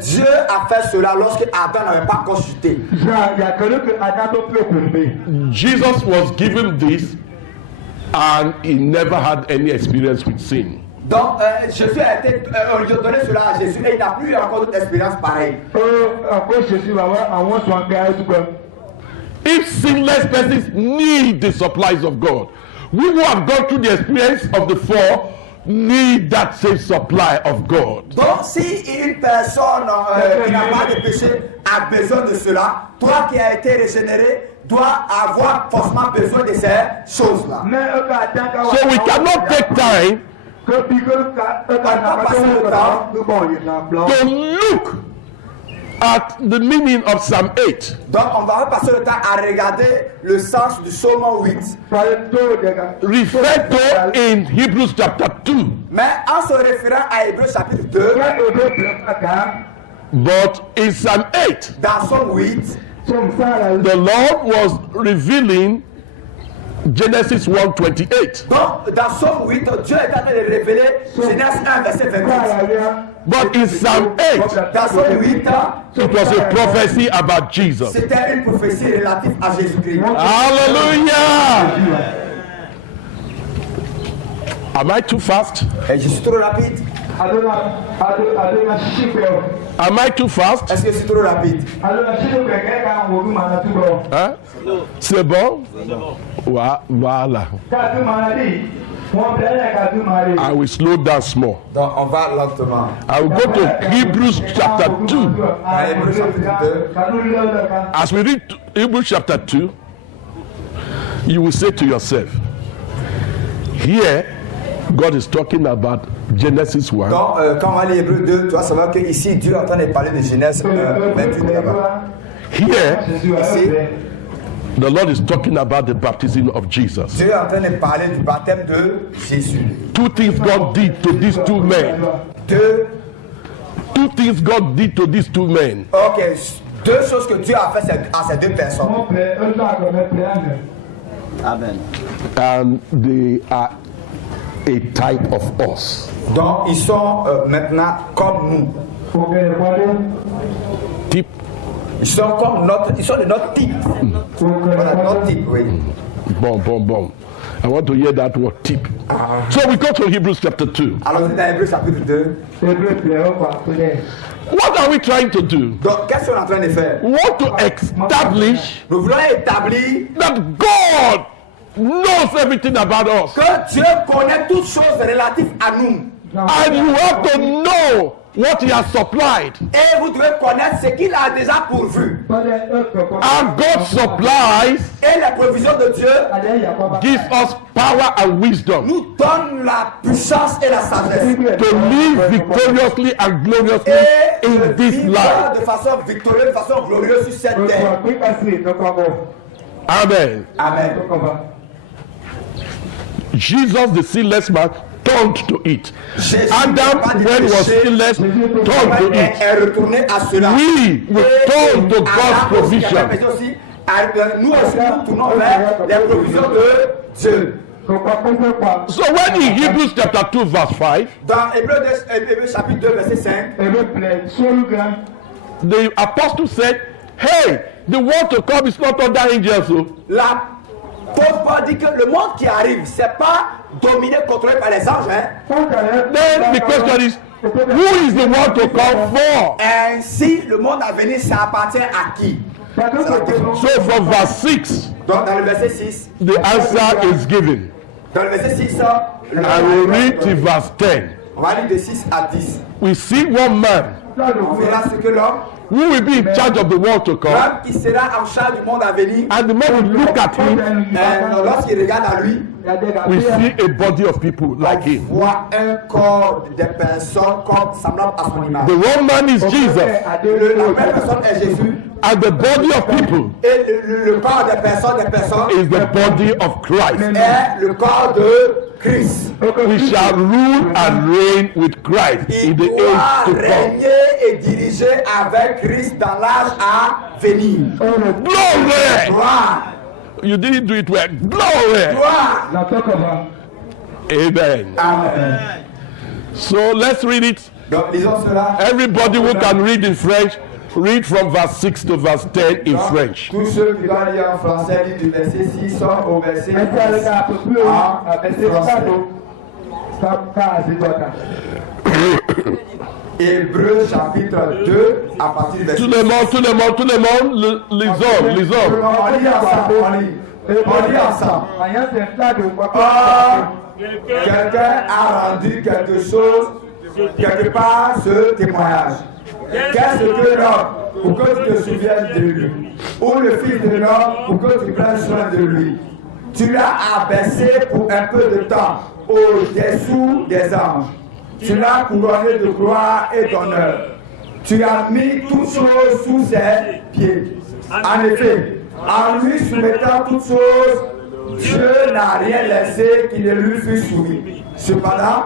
Dieu a fait cela lorsque Adam n'avait pas encore chuté. Jesus was given this and he never had any experience with sin. Donc, Jésus a été, on lui a donné cela à Jésus et il n'a plus encore d'autres expériences pareilles. If sinless persons need the supplies of God, we who have gone through the experience of the fall need that same supply of God. Donc, si une personne qui n'a pas de péché a besoin de cela, toi qui as été régénéré, dois avoir forcément besoin de ces choses-là. So we cannot take time to look at the meaning of Psalm 8. Donc, on va passer le temps à regarder le sens du psaume 8. Referred to in Hebrews chapter 2. Mais en se référant à Hébreux chapitre 2, But in Psalm 8, dans psaume 8, the Lord was revealing Genesis 1:28. donc dans psaume 8, Dieu est en train de révéler Genèse 1, verset 28. But in Psalm 8, Dans psaume 8, it was a prophecy about Jesus. c'était une prophétie relative à Jésus-Christ. Hallelujah! Am I too fast? Et je suis trop rapide. Am I too fast? Est-ce que je suis trop rapide? Hein? C'est bon? Voilà. I will slow down small. Donc on va lentement. I will go to Hebrews chapter 2. Dans Hébreux chapitre 2, As we read Hebrews chapter 2, you will say to yourself, here God is talking about Genesis 1. donc quand on va lire Hébreux 2, tu vas savoir que ici Dieu est en train de parler de Genèse 28 là-bas. Here, Ici, the Lord is talking about the baptism of Jesus. Dieu est en train de parler du baptême de Jésus. Two things God did to these two men. Two things God did to these two men. Ok, deux choses que Dieu a fait à ces deux personnes. Amen. And they are a type of us. Donc ils sont maintenant comme nous. Type. Ils sont comme ils sont de notre type. Voilà, notre type, oui. Bon. I want to hear that word type. So we go to Hebrews chapter 2. Alors dans Hébreux chapitre 2. What are we trying to do? Donc qu'est-ce qu'on est en train de faire? We want to establish Nous voulons établir that God knows everything about us. que Dieu connaît toutes choses relatives à nous. And you have to know what he has supplied. Et vous devez connaître ce qu'il a déjà pourvu. And God supplies Et la provision de Dieu gives us power and wisdom nous donne la puissance et la sagesse. to live victoriously and gloriously Et in de this vivre life. de façon victorieuse, de façon glorieuse sur cette terre. Amen. Amen. Jesus, the sinless man, turned to it. Jésus, Adam, pas de when was péché, sinless, turned to it. est retourné à cela. We will turn to God's Adam aussi, qui avait provision. péché aussi, nous aussi nous tournons vers les provisions de Dieu. So when in Hebrews chapter 2 verse 5, Dans Hébreux chapitre 2 verset 5, the apostle said, hey, the world to come is not under angels. So. l'apôtre Paul dit que le monde qui arrive, c'est pas dominé, contrôlé par les anges. Hein? Then the question is, Who is the world to come for? Ainsi, le monde à venir, ça appartient à qui? C'est la question. So from verse 6, Donc, dans le verset 6, the answer is given. dans le verset 6, I will read to verse 10. on va lire de 6 à 10. We see one man On verra ce que l'homme who will be in charge of the world to come. qui sera en charge du monde à venir, And the more we look at him, lorsqu'il regarde à lui, we see a body of people like him. voit un corps de personnes comme semblable à son image. The one man is Jesus, La même personne est Jésus and the body of people et le corps des personnes is the body of Christ. est le corps de Christ. We shall rule and reign with Christ in Il the doit age to come. régner et diriger avec Christ dans l'âge à venir. Glory! Gloire, You didn't do it well. Glory! gloire. Amen. Amen. So let's read it. Donc lisons cela. Everybody who can read in French, read from verse 6 to verse 10 in French. Tous ceux qui vont lire en français, lisent du verset 6 au verset 10 en français. Hébreux chapitre 2 à partir du verset Tout le monde, les hommes. On lit ensemble, on lit ensemble. Quelqu'un a rendu quelque chose, quelque part, ce témoignage. Qu'est-ce que l'homme pour que tu te souviennes de lui? Ou le fils de l'homme pour que tu prennes soin de lui? Tu l'as abaissé pour un peu de temps au-dessous des anges. Tu l'as couronné de gloire et d'honneur. Tu as mis toutes choses sous ses pieds. En effet, en lui soumettant toutes choses, Dieu n'a rien laissé qui ne lui fût soumis. Cependant,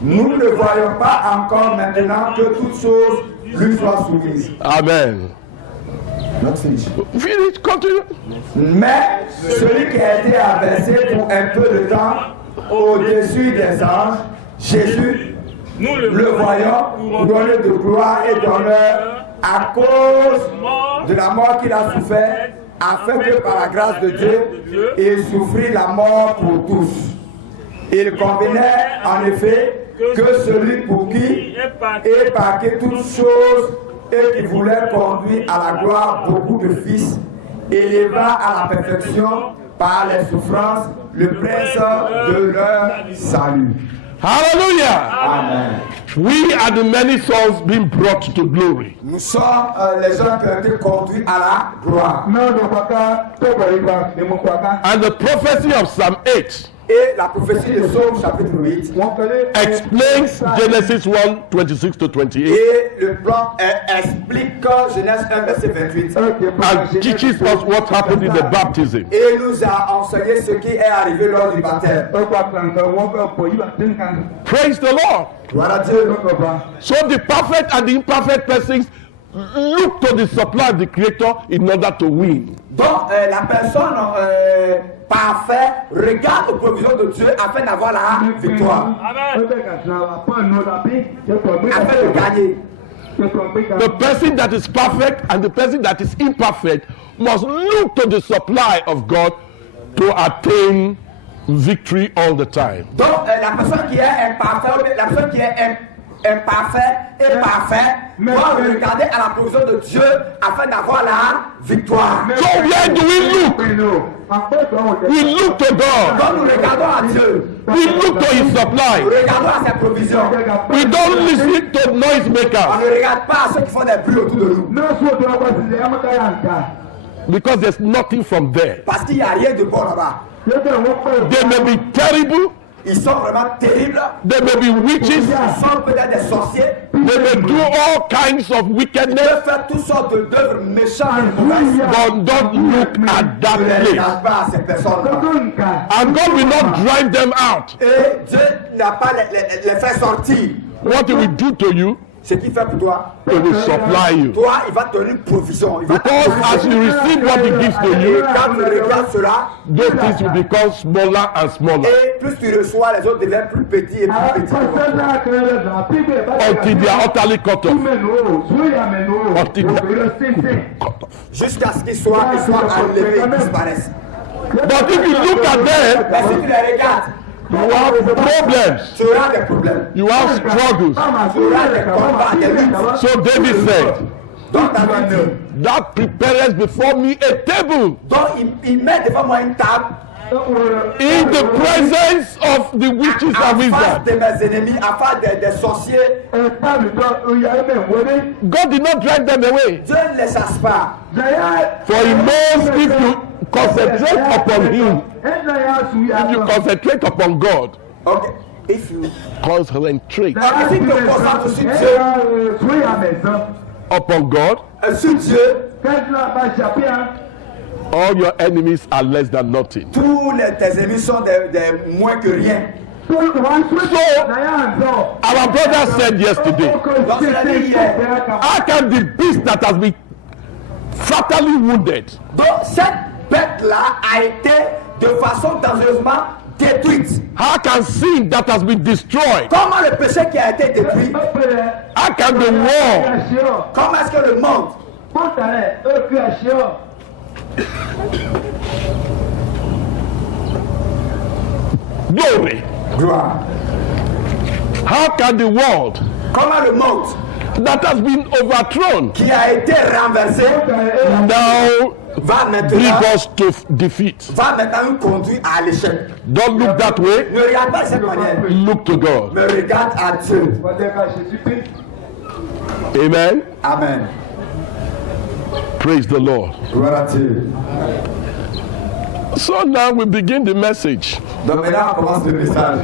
nous ne voyons pas encore maintenant que toutes choses lui soient soumises. Amen. Finish, continue. Mais celui qui a été abaissé pour un peu de temps au-dessus des anges, Jésus, nous le voyons couronné de gloire et d'honneur à cause de la mort qu'il a souffert, afin que par la grâce de Dieu, il souffrit la mort pour tous. Il convenait en effet que celui pour qui est parqué toutes choses et qui voulait conduire à la gloire beaucoup de fils, éleva à la perfection par les souffrances le prince de leur salut. Hallelujah. Amen. We are the many souls being brought to glory. Nous sommes les gens qui ont été conduits à la gloire. And the prophecy of Psalm 8 Et la prophétie de Psaume chapitre 8 explains Genesis 1, 26 to 28 et le plan explique Genèse 1 verset 28 and teaches us what happened in the baptism. et nous a enseigné ce qui est arrivé lors du baptême. Praise the Lord. Gloire à Dieu. So the perfect and the imperfect persons look to the supply of the Creator in order to win. Donc la personne parfaite regarde aux provisions de Dieu afin d'avoir la victoire, afin de gagner. The person that is perfect and the person that is imperfect must look to the supply of God to attain victory all the time. Donc la personne qui est imparfaite, la personne qui est imparfait et parfait doit regarder à la provision de Dieu afin d'avoir la victoire. So where do we look? We look to God. Donc nous regardons à Dieu. We look to His supply. Nous regardons à ses provisions. We don't listen to noise On makers ne regarde pas à ceux qui font des bruits autour de nous. because there's nothing from there. Parce qu'il n'y a rien de bon là-bas. They may be terrible. Ils sont vraiment terribles. They may be witches. Ils sont peut-être des sorciers. They may do all kinds of Ils wickedness. peuvent faire toutes sortes d'œuvres méchantes et mauvaises. But don't look at that Ne place. regarde pas à ces personnes-là. And God will not drive them out. Et Dieu n'a pas les fait sortir. What He will do to you, Ce qu'il fait pour toi, He will supply you. toi, il va te donner une provision. Il va te Because as you receive what He gives to you, Quand tu regardes cela, those things will become smaller and smaller et plus tu reçois, les autres deviennent plus petits et plus petits. until they are utterly cut off. Until they are cut off. Jusqu'à ce qu'ils soient enlevés, qu'ils disparaissent. But if you look at them, Mais si tu les regardes, You have problems. Tu auras des problèmes. You have struggles. Tu auras des combats, des luttes. So David said, Donc David dit, Thou preparest before me a table donc il met devant moi une table in the presence of the witches en of face Israel. de mes ennemis, en face des sorciers. God did not drive them away. Dieu ne les chasse pas. For he knows if you concentrate upon him, if you concentrate upon God, Ok. If you concentrate si tu te concentres sur Dieu, upon God, sur Dieu, all your enemies are less than nothing. tous tes ennemis sont des moins que rien. Our brother said yesterday, Donc il a dit hier, how can the beast that has been fatally wounded, donc cette bête-là a été de façon dangereusement détruite. how can sin that has been destroyed, Comment le péché qui a été détruit, how can the war, comment est-ce que le monde, glory, gloire, how can the world comment le monde that has been overthrown qui a été renversé now va bring maintenant us to defeat? nous conduire à l'échec. Don't look that way, Ne regarde pas de cette manière, look to God. mais regarde à Dieu. Amen. Amen. Praise the Lord. Gloire à Dieu. So now we begin the message. Donc maintenant on commence le message.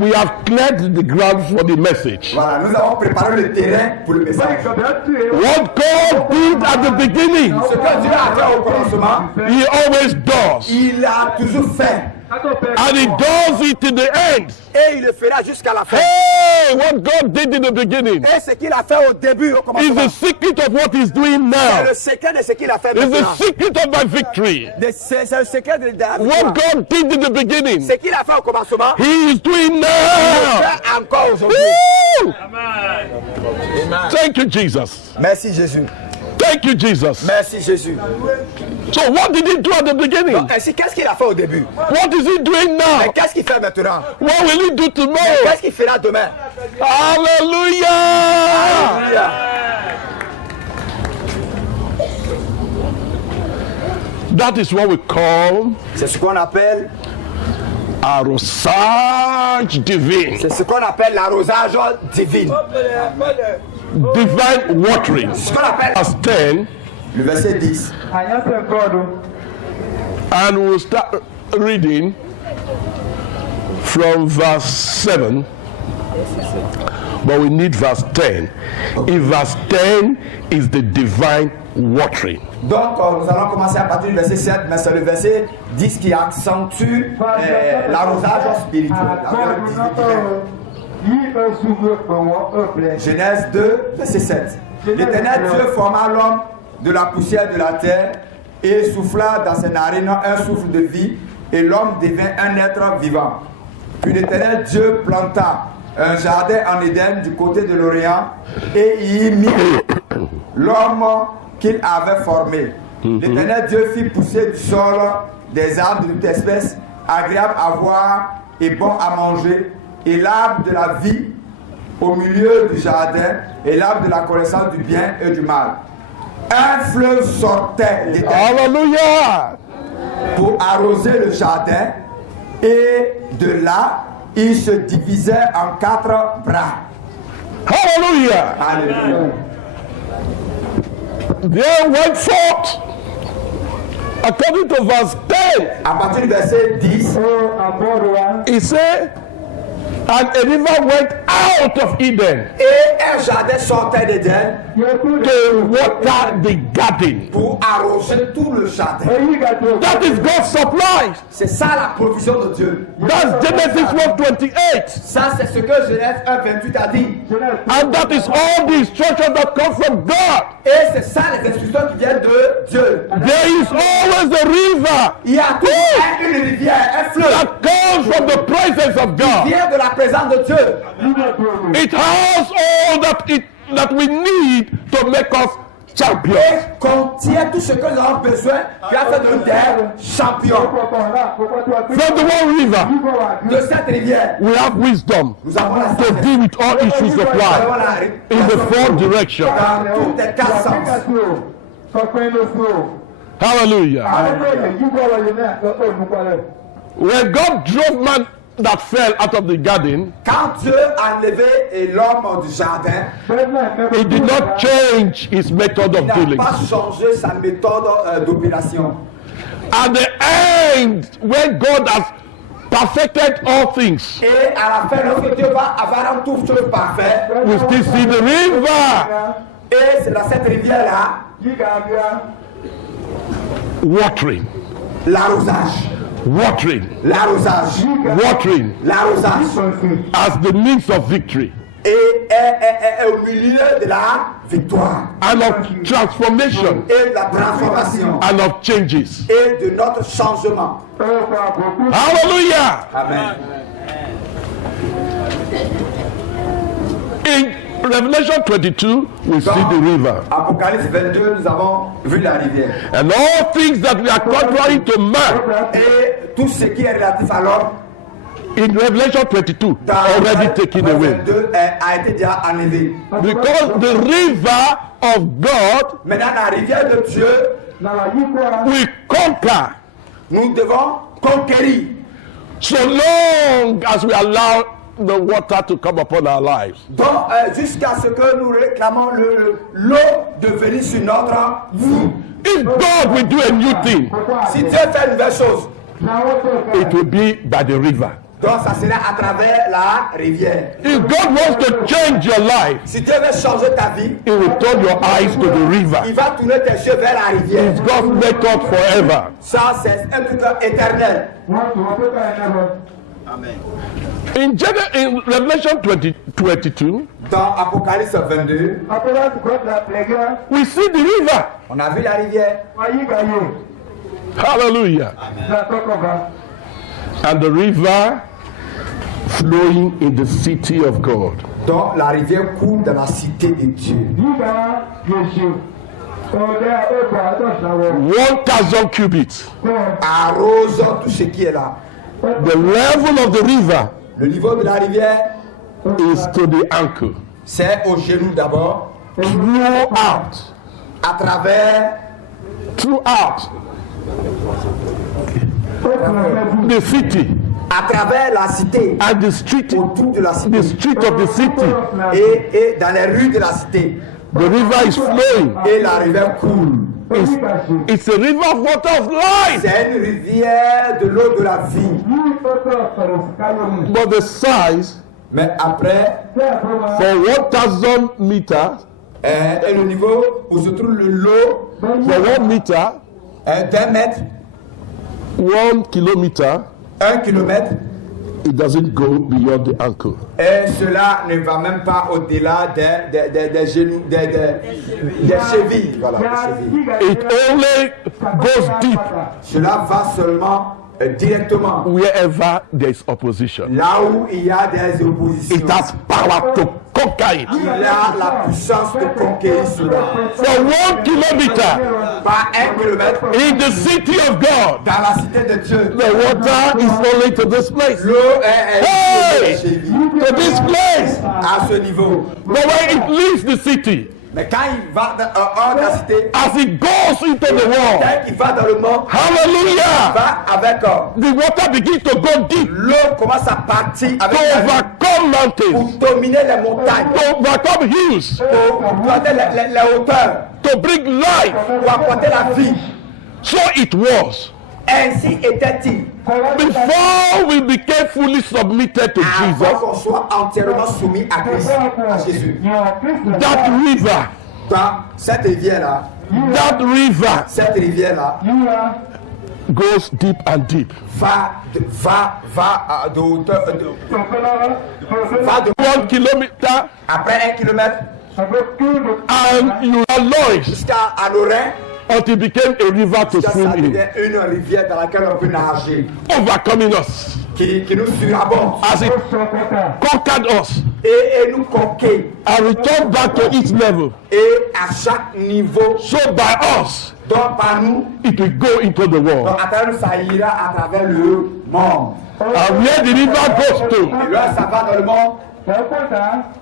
We have cleared the ground for the message. Voilà, nous avons préparé le terrain pour le message. What God did at the beginning, Ce que Dieu a fait au commencement, He always does. il a toujours fait. And He does it in the end. Et il le fera jusqu'à la fin. Hey, what God did in the beginning Et ce qu'il a fait au début, au is commencement, the secret of what He's doing c'est now. le secret de ce qu'il a fait It's the maintenant. secret of my victory. C'est le secret de la What victoire. God did in the beginning, Ce qu'il a fait au commencement, He is doing il le now. fait encore aujourd'hui. Woo! Thank you, Jesus. Merci Jésus. Thank you, Jesus. Merci Jésus. So what did He do at the beginning? Donc, ainsi, qu'est-ce qu'il a fait au début? What is He doing Mais now? qu'est-ce qu'il fait maintenant? What will He do tomorrow? Qu'est-ce qu'il fera demain? Hallelujah! Alléluia. That is what we call C'est ce qu'on appelle, arrosage divine. c'est ce qu'on appelle l'arrosage divin. Divine watering. Ce qu'on appelle Verse 10, le verset 10. and we'll start reading from verse 7. But we need verse 10. In verse 10 is the divine watering. Donc, nous allons commencer à partir du verset 7, mais c'est le verset 10 qui accentue l'arrosage spirituel. Genèse 2, verset 7. L'Éternel Dieu forma l'homme de la poussière de la terre et souffla dans ses narines un souffle de vie, et l'homme devint un être vivant. Puis l'Éternel Dieu planta un jardin en Éden du côté de l'Orient et y mit l'homme qu'il avait formé. L'Éternel Dieu fit pousser du sol des arbres de toute espèce, agréables à voir et bons à manger, et l'arbre de la vie au milieu du jardin, et l'arbre de la connaissance du bien et du mal. Un fleuve sortait d'Éden Hallelujah! pour arroser le jardin, et de là, il se divisait en 4 bras. Hallelujah! Alléluia. There went forth, according to verse 10, À partir du verset 10, he said, and a river went out of Eden et un jardin sortait d'Éden to water the garden. pour arroser tout le jardin. That is God's supply. C'est ça la provision de Dieu. That's Genesis 1:28. Ça, c'est ce que Genèse 1:28 a dit. And that is all the instruction that comes from God. Et c'est ça les instructions qui viennent de Dieu. There is always a river Il y a toujours une rivière, un fleuve that comes from the presence of qui God. vient de la présence de Dieu. It has all that we need to make us champions. Et contient tout ce que nous avons besoin qui a fait de nous des champions. From the one river, De cette rivière, we have wisdom nous avons la to sagesse. deal with all issues of Nous avons life la in the four directions. dans tous les quatre sens. Hallelujah. When God drove man that fell out of the garden, Quand Dieu a enlevé l'homme du jardin, he did not change his method il of n'a dealing. pas changé sa méthode d'opération. At the end, when God has perfected all things, Et à la fin, lorsque Dieu va avoir un tout chose parfait, we still see the river et c'est dans cette rivière-là, watering, l'arrosage, watering, l'arrosage, watering l'arrosage, as the means of victory et est au milieu de la victoire and of transformation et de la transformation and of changes. et de notre changement. Hallelujah. Amen. In Revelation 22, we see the river. Apocalypse 22, nous avons vu la rivière. And all things that we are contrary to man Et tout ce qui est relatif à l'homme, in Revelation 22 dans already taken away. 22 a été déjà enlevé. Because the river of God Maintenant, la rivière de Dieu, will conquer nous devons conquérir. so long as we allow the water to come upon our lives. Donc, jusqu'à ce que nous réclamons l'eau de venir sur notre vie. If God will do a new thing, Si Dieu fait une nouvelle chose, it will be by the river. donc ça sera à travers la rivière. If God wants to change your life, Si Dieu veut changer ta vie, He will turn your eyes to the river. il va tourner tes yeux vers la rivière. It's God's method forever. Ça, c'est un truc éternel. In Revelation 22, Dans Apocalypse 22, we see the river. on a vu la rivière. Hallelujah. And the river flowing in the city of God. Donc, la rivière coule dans la cité de Dieu. 1,000 cubits. Arrose tout ce qui est là. The level of the river Le niveau de la rivière, is to the ankle. c'est au genou d'abord. Throughout. À travers Throughout the city à travers la cité, and the street, autour de la the cité street of the city. et dans les rues de la cité. The river is flowing. Et la rivière coule. It's a river of water of life. C'est une rivière de l'eau de la vie. But the size Mais après, for 1,000 meters, et le niveau où se trouve l'eau for 1 meter, d'1 mètre, 1 kilometer, 1 kilomètre, it doesn't go beyond the ankle. et cela ne va même pas au-delà des genoux, des chevilles. Voilà, des chevilles. It only goes deep Cela va seulement directement wherever there is opposition. là où il y a des oppositions. It has power to conquer it. Il a la puissance de conquérir cela. For 1 kilometer Par 1 kilomètre, in the city of God, dans la cité de Dieu, the water is only to this place. l'eau est Hey! des chevilles. To this place. À ce niveau. But when it leaves the city, Mais quand il va hors de la cité, as it goes into the world, dès qu'il va dans le monde, il hallelujah, va avec the water begins to go deep l'eau commence à partir to avec la vie overcome mountains, pour dominer les montagnes, to overcome hills, pour planter les hauteurs, to bring life. pour apporter la vie. So it was. Ainsi était-il. Before we became fully submitted to Avant Jesus, qu'on soit entièrement soumis à Christ, à Jésus. that river, Dans cette rivière-là, cette rivière-là goes deep and deep. va de hauteur, va de 1 kilometer, après 1 kilomètre and you are launched jusqu'à nos reins, until it became a river to ça swim in, devient une rivière dans laquelle on peut nager, overcoming us qui nous surabonde, as it conquered us et nous coquer. and return back to its level. Et à chaque niveau, So by us, donc par nous, it will go into the world. donc à travers nous, ça ira à travers le monde. And where the river goes to, Et là, ça va dans le monde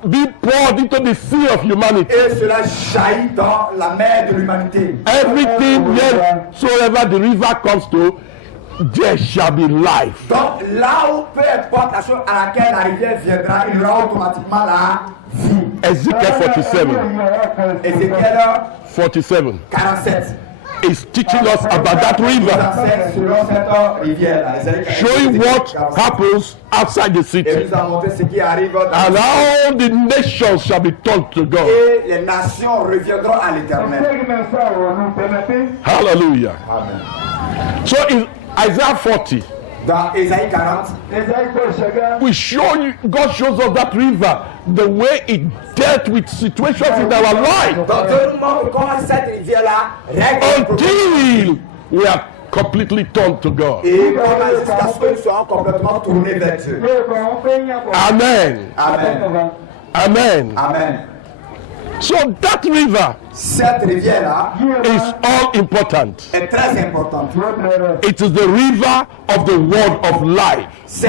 be poured into the sea of humanity. et cela jaillit dans la mer de l'humanité. Everything wheresoever the river comes to, there shall be life. Donc là où peu importe la chose à laquelle la rivière viendra, il y aura automatiquement la vie. Ezekiel 47. Ézéchiel 47 47. is teaching us about that river, Selon cette rivière, showing what happens outside the et city, nous a montré ce qui arrive dans and how the nations shall be turned to God. et les nations reviendront à l'éternel. Hallelujah. Amen. So in Isaiah 40, Dans Ésaïe 40, we show you, God shows us that river, the way it dealt with situations in our life donc Dieu nous montre comment cette rivière-là règle les problèmes. until we are completely turned to God. Et comment jusqu'à ce que nous soyons complètement tournés vers Dieu. Amen. Amen. Amen. Amen. So that river Cette rivière-là is all important. est très importante. It is the river of the word of life. C'est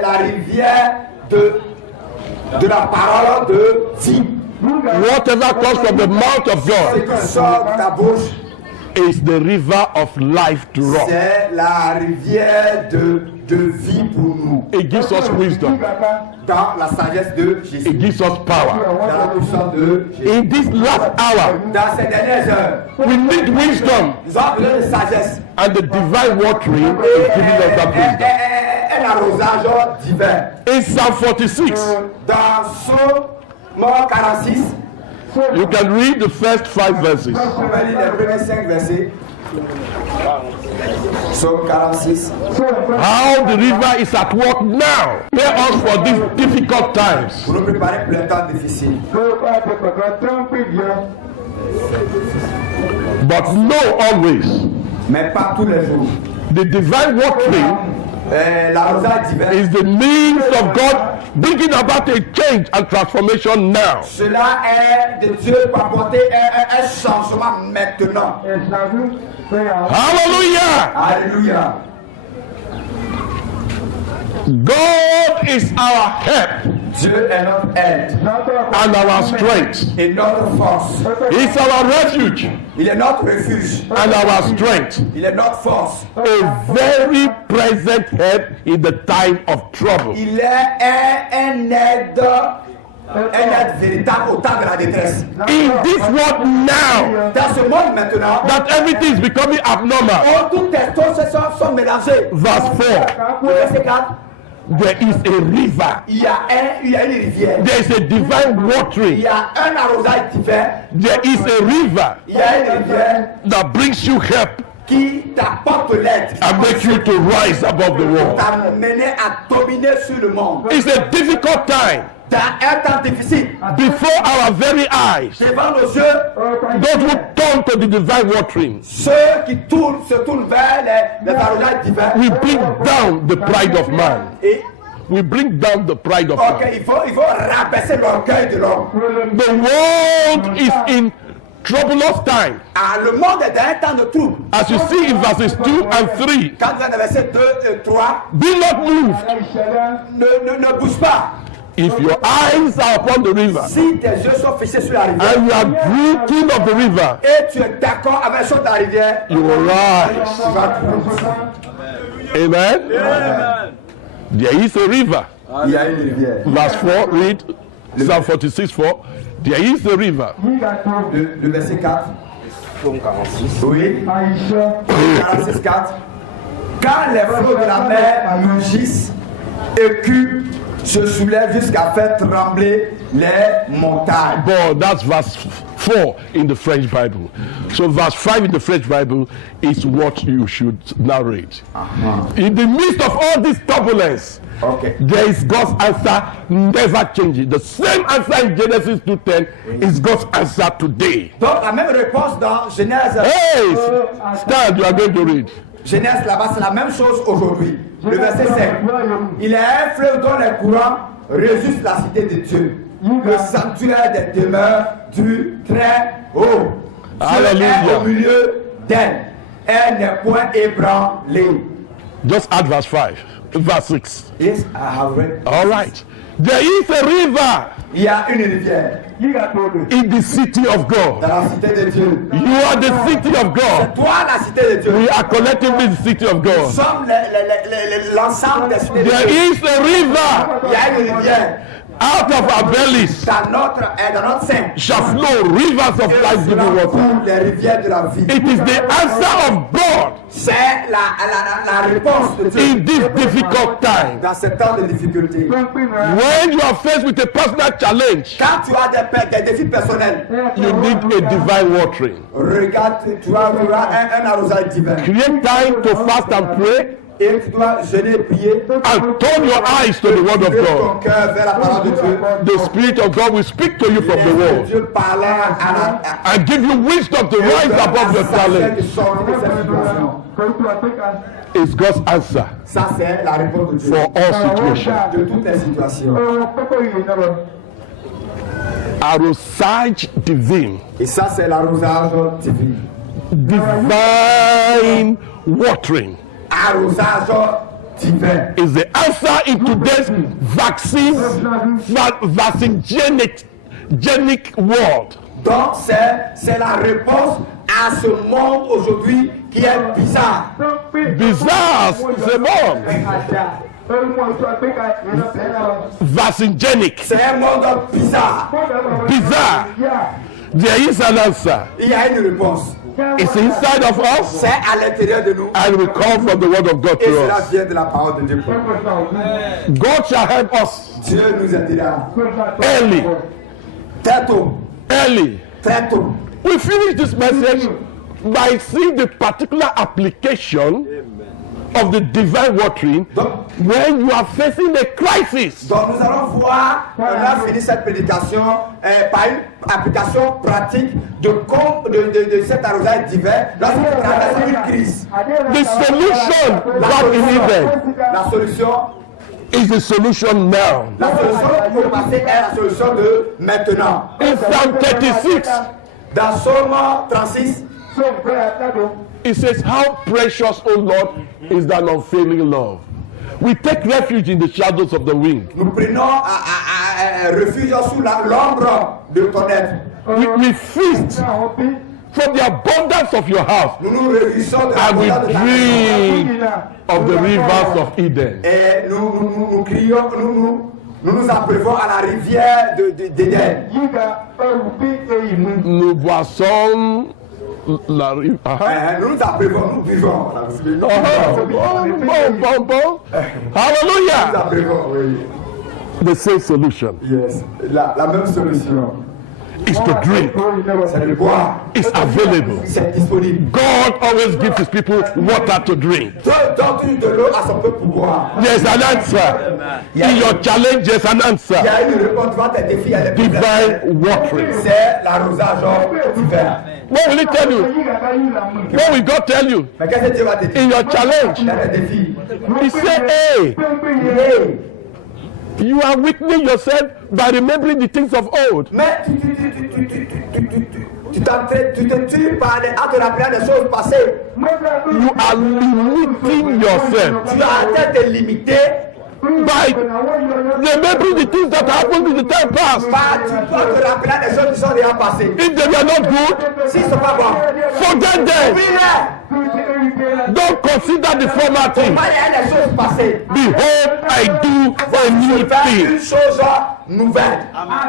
la rivière de la parole de vie. Whatever comes from the mouth of Ce God qui sort de ta bouche, is the river of life to us. c'est la rivière de vie pour nous. It gives us wisdom. Dans la sagesse de It Jésus. gives us power. Dans la puissance de Jésus. In this last hour, Dans ces dernières heures, we need wisdom, nous avons besoin de sagesse. and the divine watering is giving us that wisdom. Un arrosage divin. In Psalm 46, Dans Psaume 46, you can read the first 5 verses. on va lire les premiers 5 versets. Psaume 46. How the river is at work now. Prepare us for these difficult times. Pour nous préparer pour les temps difficiles. But know always, Mais pas tous les jours. the divine watering L'arrosage divin, is the means of God bringing about a change and transformation now. cela est de Dieu pour apporter un changement maintenant. Hallelujah! Alléluia. God is our help Dieu est notre aide and our strength. et notre force. He is our refuge Il est notre refuge. and our strength. Il est notre force. A very present help in the time of trouble. Il est un aide véritable au temps de la détresse. In this world now, Dans ce monde maintenant, that everything is becoming abnormal. où toutes les choses sont mélangées. Verse 4, Le verset 4, there is a river. il y a une rivière. There is a divine Il watering. y a un arrosage divin. There is a river Il y a une rivière that brings you help qui t'apporte l'aide. and makes you to rise above the world. T'a mené à dominer sur le monde. It's a difficult time Dans un temps difficile, before our very eyes. devant nos yeux, Those who turn to the divine watering, ceux qui se tournent vers les arrosages divins. we bring down the pride of man. Et We bring down the pride of ok, man. il faut rabaisser l'orgueil de l'homme. The world is in troublous time. Ah, le monde est dans un temps de trouble. As you see in verses 2 and 3, Quand vous êtes dans verset 2 et 3, be not moved. ne bouge pas. If your eyes are upon the river Si tes yeux sont fixés sur la rivière and you are drinking of the river, et tu es d'accord avec la chose de la rivière, you will rise. tu vas prendre. Amen. There is a river. Il y a une rivière. Verse 4, read Psalm 46 4. There is a river. Le verset 4. Oui. 46 4. Quand les flots de la mer mugissent et que se soulèvent jusqu'à faire trembler les montagnes. But that's verse 4 in the French Bible. So verse 5 in the French Bible is what you should narrate. In the midst of all this turbulence, Okay. there is God's answer never changing. The same answer in Genesis 2:10 is God's answer today. Donc la même réponse dans Genèse. Hey, stand, you are going to read. Genèse là-bas, c'est la même chose aujourd'hui. Le verset 5. Il est un fleuve dont les courants registre la cité de Dieu. Le sanctuaire des demeures du très haut. Dieu est au milieu d'elle. Elle n'est point ébranlée. Just add verse 5, verse 6. Yes, I have read. All right. There is a river Il y a une rivière in the city of God. dans la cité de Dieu. You are the city of God. Toi, la cité de Dieu. We are collectively the city of Nous God. sommes l'ensemble des cités de There Dieu. is a river Il y a une rivière out of our bellies dans notre sein. shall flow rivers of life-giving water. Pour les rivières de la vie. It is the answer of God C'est la réponse de Dieu in this difficult time. dans ce temps de difficulté. When you are faced with a personal challenge, Quand tu as des défis personnels, you need a divine watering. regarde, tu auras un arrosage divin. Create time to fast and pray Et tu dois jeûner et prier. and turn your eyes to the word of Tourner ton God. cœur vers la parole de Dieu. The Spirit of God will speak to you from the word Dieu parlait à and give you wisdom to rise above your de challenge. sortir de cette situation. It's God's answer Ça, c'est la réponse de Dieu. for all situations. De toutes les situations. Arrosage divine, Et ça, c'est l'arrosage divin. divine watering Arrosage divin. is the answer in today's vaccine-genic world. Donc, c'est la réponse à ce monde aujourd'hui qui est bizarre. Bizarre, c'est bon. Vaccine-genic, C'est un monde bizarre. bizarre. There is an answer. Il y a une réponse. It's inside of us C'est à l'intérieur de nous. and will come from the word of God Et to cela us. vient de la parole de Dieu. God shall help us Dieu nous aidera. early, Très tôt. early. Très tôt. We finish this message by seeing the particular application of the divine watering when you are facing a crisis. Donc nous allons voir, on a fini cette prédication par une application pratique de cet arrosage divin lorsque vous traversez une crise. The solution back in Eden La solution, is the solution now. la solution pour passer est la solution de maintenant. In Psalm 36, Dans Psaume 36, it says, "How precious, O Lord, is thine unfailing love. We take refuge in the shadows of the wing. nous prenons refuge sous l'ombre de ton être. We feast from the abundance of your house, Nous nous réjouissons de la and we bonté de ta drink of the rivers of Eden." Et nous crions, nous abreuvons à la rivière d'Éden. Nous boissons la rivière. Nous nous abreuvons, nous buvons. Nous Bon. Hallelujah. abreuvons, oui. The same solution Yes. La même solution. is to drink. C'est de boire. It's available. C'est disponible. God always gives his people water to drink. Donne de l'eau à son peuple pour boire. There's an answer. In your challenge, there's an Il y answer. a une réponse devant tes défis. Elle est Divine watering. C'est l'arrosage divin. What will he tell you? What will God tell you? Mais qu'est-ce que Dieu va te dire? In your challenge, Dans tes défis. he said, hey, you are weakening yourself by remembering the things of old. Mais tu te tues par en te rappelant des choses passées. You are limiting yourself Tu as atteint tes limités. by remembering the things that happened in the time past. Tu dois te rappeler des choses qui sont déjà passées. If they were not good, S'ils ne sont pas bons, forget them. oublie-les. Don't consider the former thing. Moi, il y a des choses passées. Behold, I do a new Je fais une thing. chose nouvelle.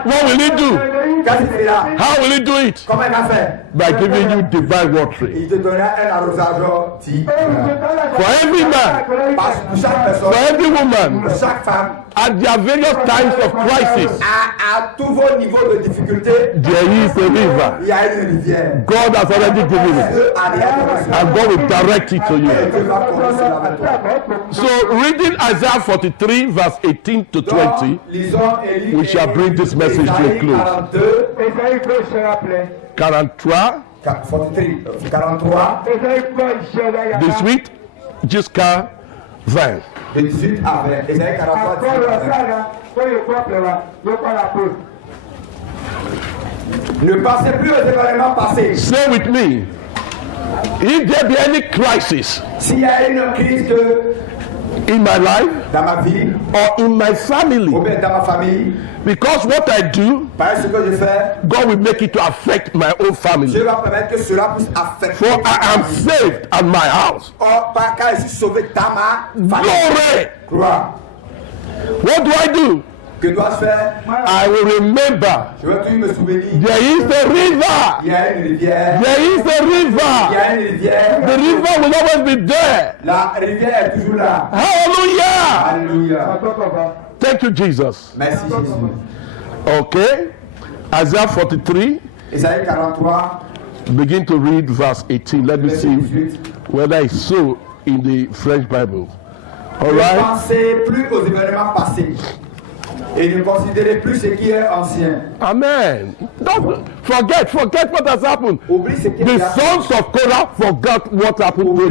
What will he do? Qu'est-ce qu'il fera? How will he do it? Comment il va faire? By giving you divine watering. Il te donnera un arrosage For every man, Parce que pour chaque personne, for every woman, pour chaque femme, at their various times of crisis, à tous vos niveaux de difficulté, there is a river. il y a une rivière. God has already given it, Dieu a déjà donné. and God will direct it to you. Et Dieu va conduire cela avec toi. So, reading Isaiah 43, verse 18 to 20, Lisons et lisons. we shall bring this message to a close. 43, 43. this week, jusqu'à 20. De 18 à 20. Ésaïe 43, 18 à 20. Ne pensez plus aux événements passés. Say with me. If there be any crisis S'il y a une crise in my life dans ma vie, or in my ou family, bien dans ma famille, because what I do, par ce que je fais, God will make it to affect my own Dieu family. va permettre que cela puisse affecter. For I am saved at my house. Or, par car je suis sauvé dans ma famille. Glory! Gloire. What do I do? Que dois-je faire? I will remember Je vais toujours me souvenir. there is a river. Il y a une rivière. There is a Il y river. a une rivière. The river will always be there. La rivière est toujours là. Hallelujah! Alléluia. Thank you, Jesus. Merci Jésus. Okay. Isaiah 43. Ésaïe 43, Begin to read verse 18. Let me verset see 18. whether it's so in the French Bible. All Ne right. pensez plus aux événements passés et ne considérez plus ce qui est ancien. Amen. Don't forget what has happened. Oublie ce qui est The ancien. sons of Korah forgot what happened to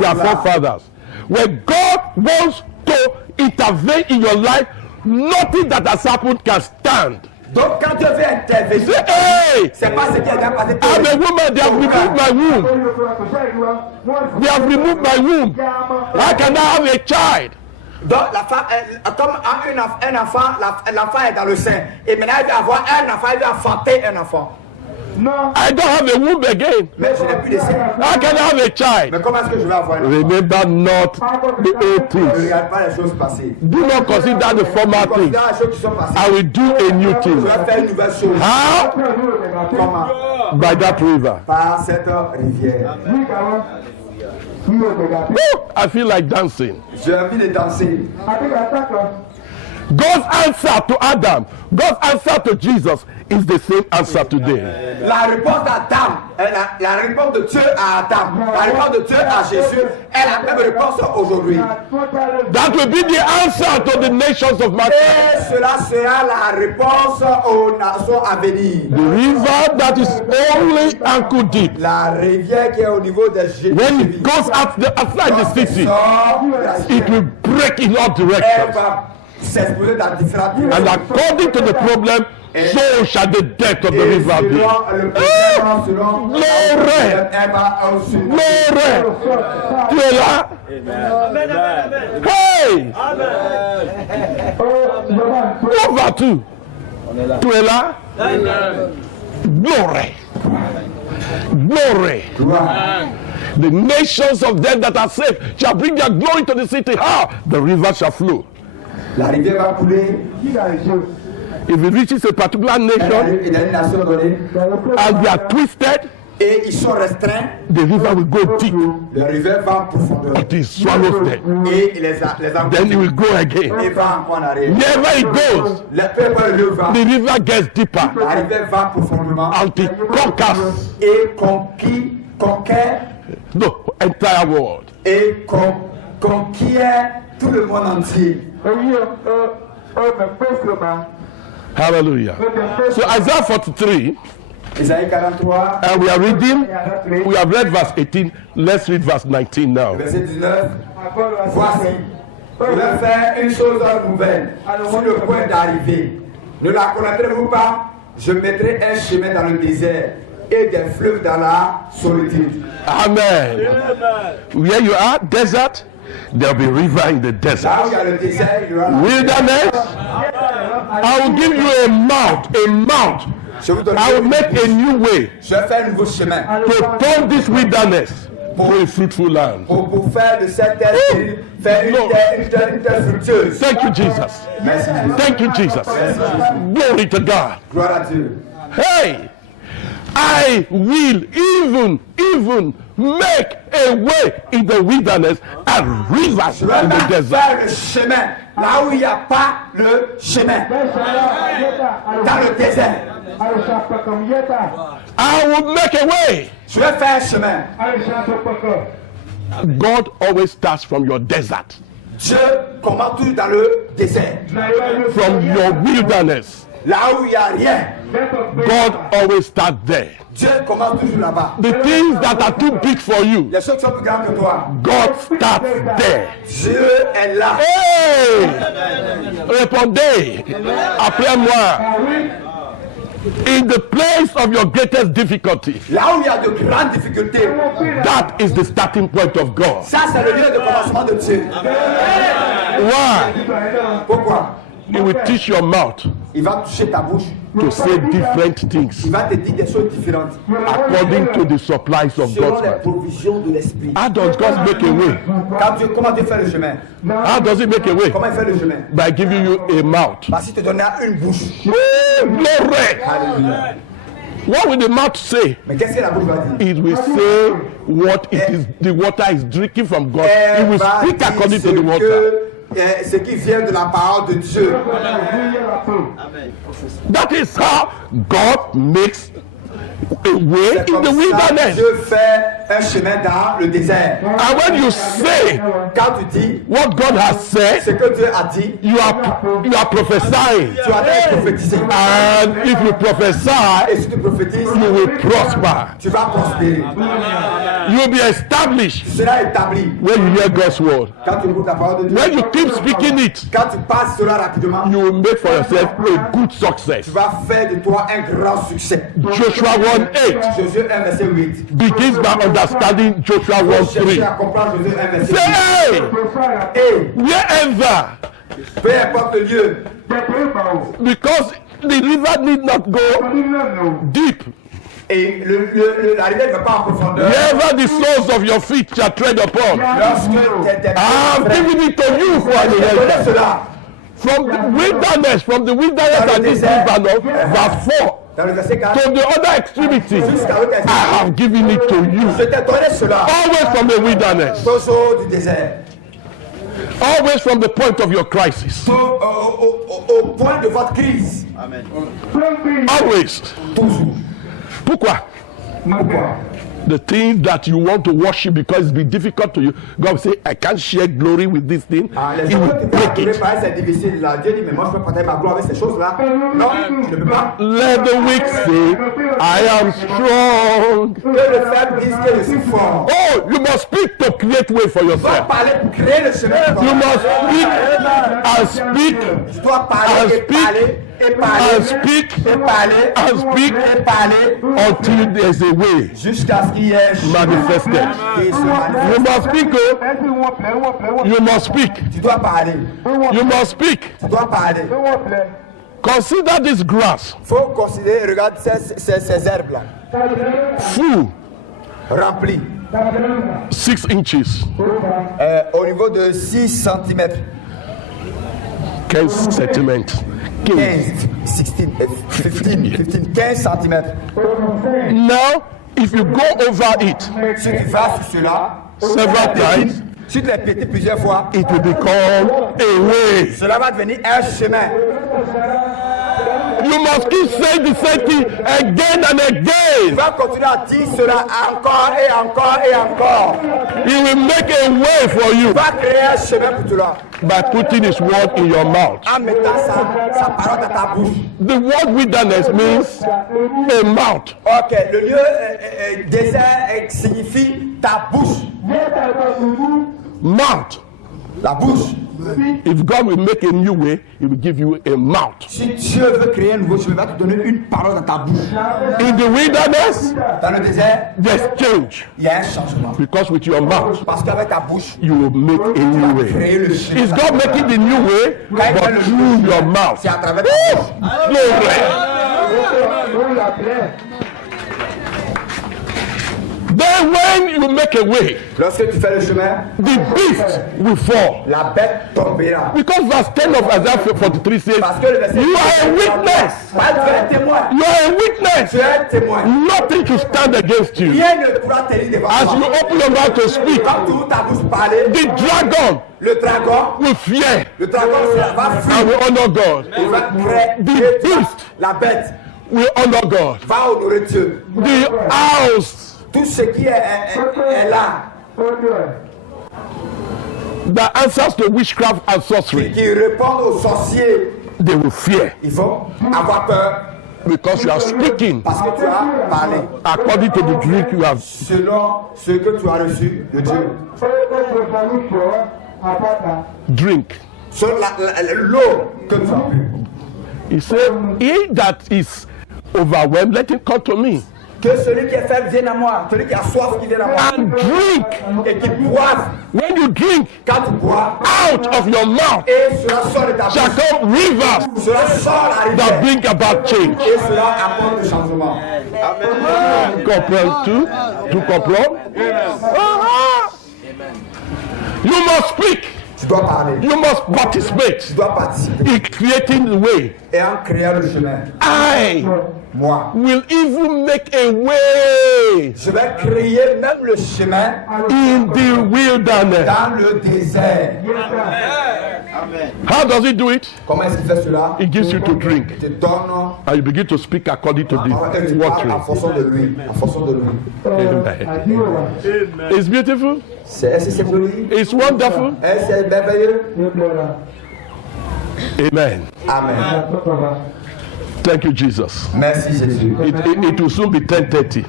their forefathers. When God wants to intervene in your life, nothing that has happened can stand. Donc quand Dieu veut intervenir, Say, hey, c'est pas ce qui est déjà passé. I'm a woman, they have removed my womb. They have removed my womb. How can I have a child? Donc la femme, comme un enfant, l'enfant est dans le sein. Et maintenant il va avoir un enfant, il va enfanter un enfant. I don't have a womb again. Mais je n'ai plus de sein. How can I have a child? Mais comment est-ce que je vais avoir un enfant? Remember not the old Ne things. regarde pas les choses passées. Do not consider the former things. Considère les choses qui sont passées. I will do a new Je thing. vais faire une nouvelle chose. How? Comment? By that river. Par cette rivière. Woo! I feel like dancing. J'ai envie de danser. God's answer to Adam, God's answer to Jesus is the same answer today. La réponse d'Adam, la réponse de Dieu à Adam, la réponse de Dieu à Jésus est la même réponse aujourd'hui. That will be the answer to the nations of Et mankind. cela sera la réponse aux nations à venir. The river that is only ankle deep. La rivière qui est au niveau des When Jésus. it goes outside the city, it will break in all Elle directions. va s'exposer dans différentes And directions. according to the problem, so shall the depth of the Et river be. selon le problème, selon Glory! elle va aussi. Glory! Tu es là? Hey! Où vas-tu? Tu es là? Glory! Glory! The nations of them that are saved shall bring their glory to the city. How? The river shall flow. La rivière va couler. If it reaches a particular nation Il y a une nation donnée. and they are twisted, Et ils sont restreints. the river will go deep La rivière va en profondeur. until it swallows them. Et il les a Then it will go again. et va encore en arrière. Wherever it goes, Le peuple le va. the river gets deeper La rivière va profondément. until it conquers Et conquiert the entire world. et conquiert tout le monde entier. Hallelujah. So Isaiah 43, Isaïe 43, and we are reading, we have read verse 18. Let's read verse 19 now. verset 19. Voici, je vais faire une chose nouvelle sur le point d'arriver. Ne la connaîtrez-vous pas? Je mettrai un chemin dans le désert et des fleuves dans la solitude. Amen. Where you are, desert, there'll be river in the Là où desert. il y a le désert, il y aura la Wilderness, I will give you a mount. Je vous donne I will make a new way je vais faire un nouveau chemin to turn this wilderness to a fruitful land. pour faire de cette terre stérile, faire une terre fructueuse. Thank you, Jesus. Merci Jésus. Thank you, Jesus. Glory to God. Gloire à Dieu. Hey, I will even make a way in the wilderness and rivers Je vais in the même desert. faire le chemin là où il n'y a pas le chemin. Dans le désert. I will make a way. Je vais faire un chemin. God always starts from your desert, Dieu commence tout dans le désert. from your wilderness. Là où il n'y a rien, God always starts there. Dieu commence toujours là-bas. The things that are too big for you, Les choses qui sont plus grandes que toi, God starts there. Dieu est là. Hey! Répondez après moi. In the place of your greatest difficulty, Là où il y a de grandes difficultés, that is the starting point of God. ça c'est le lieu de commencement de Dieu. Why? Pourquoi? He will teach your mouth Il va toucher ta bouche. to say different Il things va te dire des choses différentes. according to the supplies of Selon God's les word. provisions de l'esprit. How does God make a way? Comment Dieu fait le chemin? How does he make a way? Comment il fait le chemin? By giving you a mouth. Parce qu'il te donne une bouche. Woo! Glory! Alléluia. What will the mouth say? Mais qu'est-ce que la bouche va dire? It will say what it is, the water is drinking from God. It Elle will va speak dire according ce to the water. ce qui vient de la parole de Dieu. That is how God makes a way C'est in comme the ça wilderness. Dieu fait un chemin dans le désert. And when you say Quand tu dis what God has ce said, que Dieu a dit, you are prophesying. tu as prophétisé. And if you prophesy, Et si tu prophétises, you will prosper. tu vas prospérer. You will be established Tu seras établi. when you hear God's word. Quand tu écoutes la parole de Dieu, When you keep speaking it, quand tu passes cela rapidement, you will make for yourself a good success. tu vas faire de toi un grand succès. Joshua 1:8 Josué 1, verset 8. begins by understanding Joshua Cherchez 1:3. à comprendre Josué 1, verset 8. Say, Et wherever, peu importe le lieu, because the river need not go deep. et la rivière ne va pas en profondeur. Wherever the soles of your feet shall tread upon, Lorsque tes I'm giving it to you for an connais inheritance. cela From the wilderness and this Lebanon, verse 4, dans le verset 4, to the other extremity, jusqu'à l'autre I extrémité, have given it to you. je t'ai donné cela. Always from the wilderness, Toujours du désert. always from the point of your crisis, Au point de votre crise. always. Toujours. Pourquoi? Pourquoi? The things that you want to worship because it's been difficult to you, God will say, I can't share glory with this thing. Les He gens will qui break t'ont it. parlé, c'est difficile. Là, Dieu dit, mais moi je peux partager ma gloire avec ces choses-là. Non, je ne peux pas. Let the weak say, I am strong. Que le faible dise que je suis fort. Oh, you must speak to create way for Tu dois yourself. parler pour créer le chemin. You must speak and speak Tu dois parler et parler et parler and speak et parler and speak et parler until there's a way jusqu'à ce qu'il y ait un chemin manifested. qui se You manifeste. must speak, oh. You must speak. Tu dois parler. You must speak. Tu dois parler. Consider this grass Faut considérer, regarde ces herbes-là, full remplies 6 inches, au niveau de 6 cm. 15 centimeters. 15, 15 cm. Now, if you go over it Si tu vas sur cela, several times, si tu les pétis plusieurs fois, it will become a way. cela va devenir un chemin. You must keep saying the same thing again and Tu again. vas continuer à dire cela encore et encore et encore. He will make a way for you Tu vas créer un chemin pour toi by putting his word in your mouth. en mettant sa parole dans ta bouche. The word wilderness means a mouth. Ok, le lieu désert signifie ta bouche. Mouth. La bouche. If God will make a new way, He will give you a mouth. Si Dieu veut créer un nouveau chemin, il va te donner une parole dans ta bouche. In the wilderness, Dans le désert, there's change. il y a un changement. Because with your mouth, Parce qu'avec ta bouche, you will make a new way. créer le chemin. Is God making the new way? But through your mouth. C'est à travers ta bouche. Glory. Then when you make a way, Lorsque tu fais le chemin, the beast will fall. la bête tombera. Because verse 10 of Isaiah 43 says, Parce que le verset you are a witness. Ouais, tu es un témoin. You are a witness. Tu es un témoin. Nothing to stand against you. Rien ne pourra tenir devant As you toi. open your mouth to speak, Quand tu ouvres ta bouche pour parler, the dragon le dragon will fear va and fuir. will honor God. Il va créer. beast. La bête Will honor God. va honorer Dieu. The house Tout ce qui est là, that answers to witchcraft and sorcery qui répond aux sorciers They will fear Ils vont avoir peur because you are speaking parce que tu as parlé according to the drink you have. selon ce que tu as reçu de Dieu. Drink. Sur l'eau que tu as bu. He said, he that is overwhelmed, let him come to me Que celui qui est faible vienne à moi. Celui qui a soif qui vienne à moi. and drink. Et qui boive. When you drink, Quand tu bois, out of your mouth et cela sort de ta shall bouche. come rivers Cela sort la that rivière. bring about change. Et cela apporte le changement. Comprends tu? Tu comprends? You must speak. Tu dois parler. You must participate Tu dois participer. in creating the way. Et en créant le chemin. I Moi, will even make a way je vais créer même le chemin in the wilderness. dans le désert. How does he do it? Comment est-ce qu'il fait cela? He gives you to drink. Il te donne And you begin to speak according to et tu the parles watering. en fonction de lui. En fonction de lui. It's beautiful. Est-ce que c'est joli? It's wonderful. Est-ce que c'est merveilleux? Amen. Amen. Thank you, Jesus. Merci Jésus. It will soon be 10:30.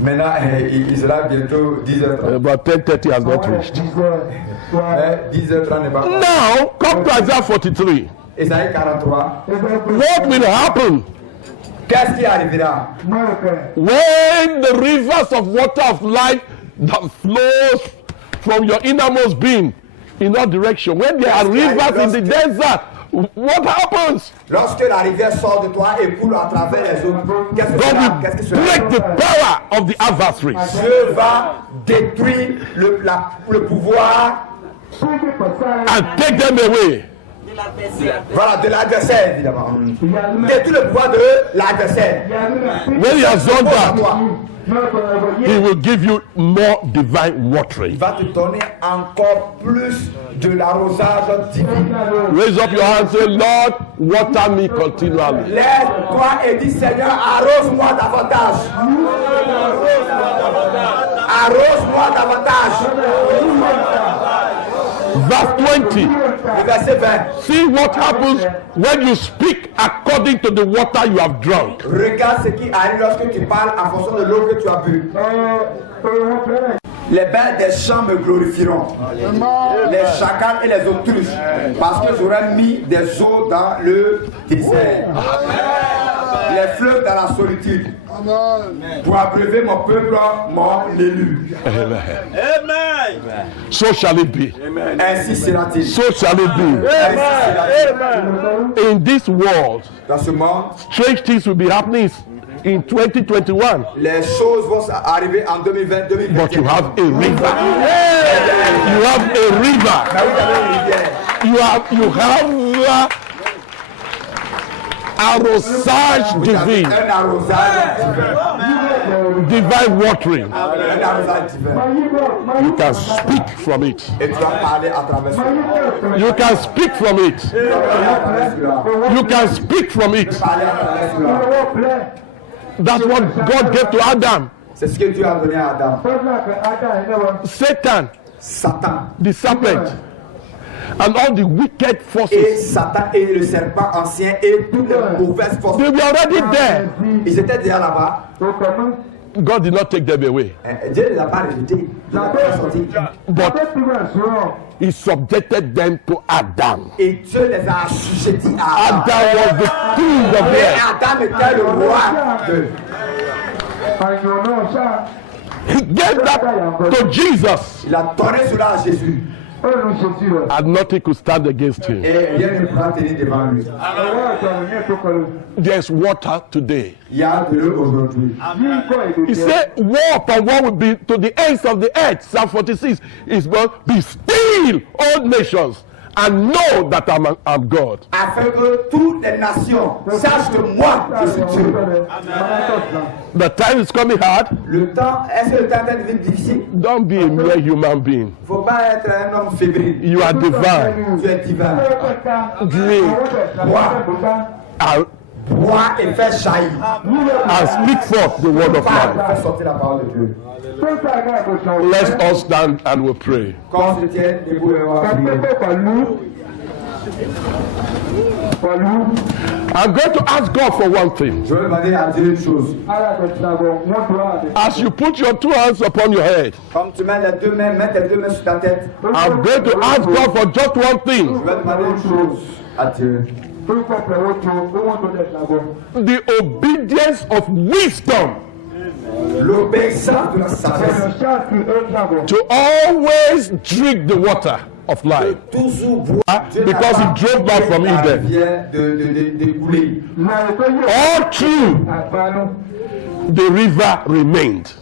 Maintenant, il sera bientôt 10h30. But 10:30 has not reached. 10h30 n'est pas. Now, come to Isaiah 43. Isaïe 43. What will happen Qu'est-ce qui arrivera? when the rivers of water of life that flows from your innermost being in all direction? When there are rivers in the desert, what happens? Lorsque la rivière sort de toi et coule à travers les eaux, qu'est-ce que God cela? will Qu'est-ce que cela? break the power of the adversaries. Dieu va détruire le pouvoir, And take them away. voilà, de l'adversaire, évidemment. Détruire le pouvoir de l'adversaire. When he has done À that, toi. he will give you more divine watering. Il va te donner encore plus de l'arrosage divin. Raise up your hand and say, Lord, water me continually. Lève-toi et dis, Seigneur, arrose-moi davantage. Arrose-moi davantage. Verse 20. Le verset 20. See what happens when you speak according to the water you have drunk. Regarde ce qui arrive lorsque tu parles en fonction de l'eau que tu as bu. Les bêtes des champs me glorifieront. Les chacals et les autruches. Parce que j'aurai mis des eaux dans le désert. Les fleuves dans la solitude. Pour abreuver mon peuple, mon élu. So shall it be. Ainsi sera-t-il. So shall it be. Ainsi sera-t-il. In this world, Dans ce monde, strange things will be happening in 2021. les choses vont arriver en 2020, 2021. But you have a river. You have a river. Mais vous avez une rivière. You have arrosage Vous avez divine. un arrosage divin. Divine watering. Un arrosage divin. You can speak from it. Et tu vas parler à travers cela. You can speak from it. Tu vas parler à travers cela. You can speak from it. Parler à travers cela. That's what God gave to Adam. C'est ce que Dieu a donné à Adam. Satan, Satan. the serpent, and all the wicked Et forces, Satan et le serpent ancien et toutes les mauvaises forces. they were already there. Ils étaient déjà là-bas. God did not take them away, Dieu ne les a pas rejetés. Il n'a pas sorti. but He subjected them to Adam. Et Dieu les a assujettis à Adam. Adam was the king of Et the earth. Adam était le roi de. He gave that to Jesus, Il a donné cela à Jésus. and nothing could stand against him. Et rien ne pourra tenir devant lui. There's water today. Il y a de l'eau aujourd'hui. He said, war upon war will be to the ends of the earth. Psalm 46 is going, be still, all nations, and know that I'm God. Afin que toutes les nations sachent que moi, je suis Dieu. The time is coming hard. Le temps, est-ce que le temps est devenu difficile? Don't be a mere human being. Il ne faut pas être un homme fébrile. You are divine. Tu es divin. Drink and, Bois et fais jaillir. and speak forth the word of Parle, life. fais sortir la parole de Dieu. Let's all stand and we'll pray. Qu'on se tienne debout et on va prier. I'm going to ask God for one thing. Je vais demander à Dieu une chose. As you put your two hands upon your head, Comme tu mets les deux mains, mets tes deux mains sur ta tête. I'm going to ask God for just one Je thing. vais demander une chose à Dieu. The obedience of wisdom L'obéissance de la sagesse. to always drink the water of life. Toujours boire. Dieu n'a Because pas he drove back from la Eden. rivière de couler. All through, the river remained.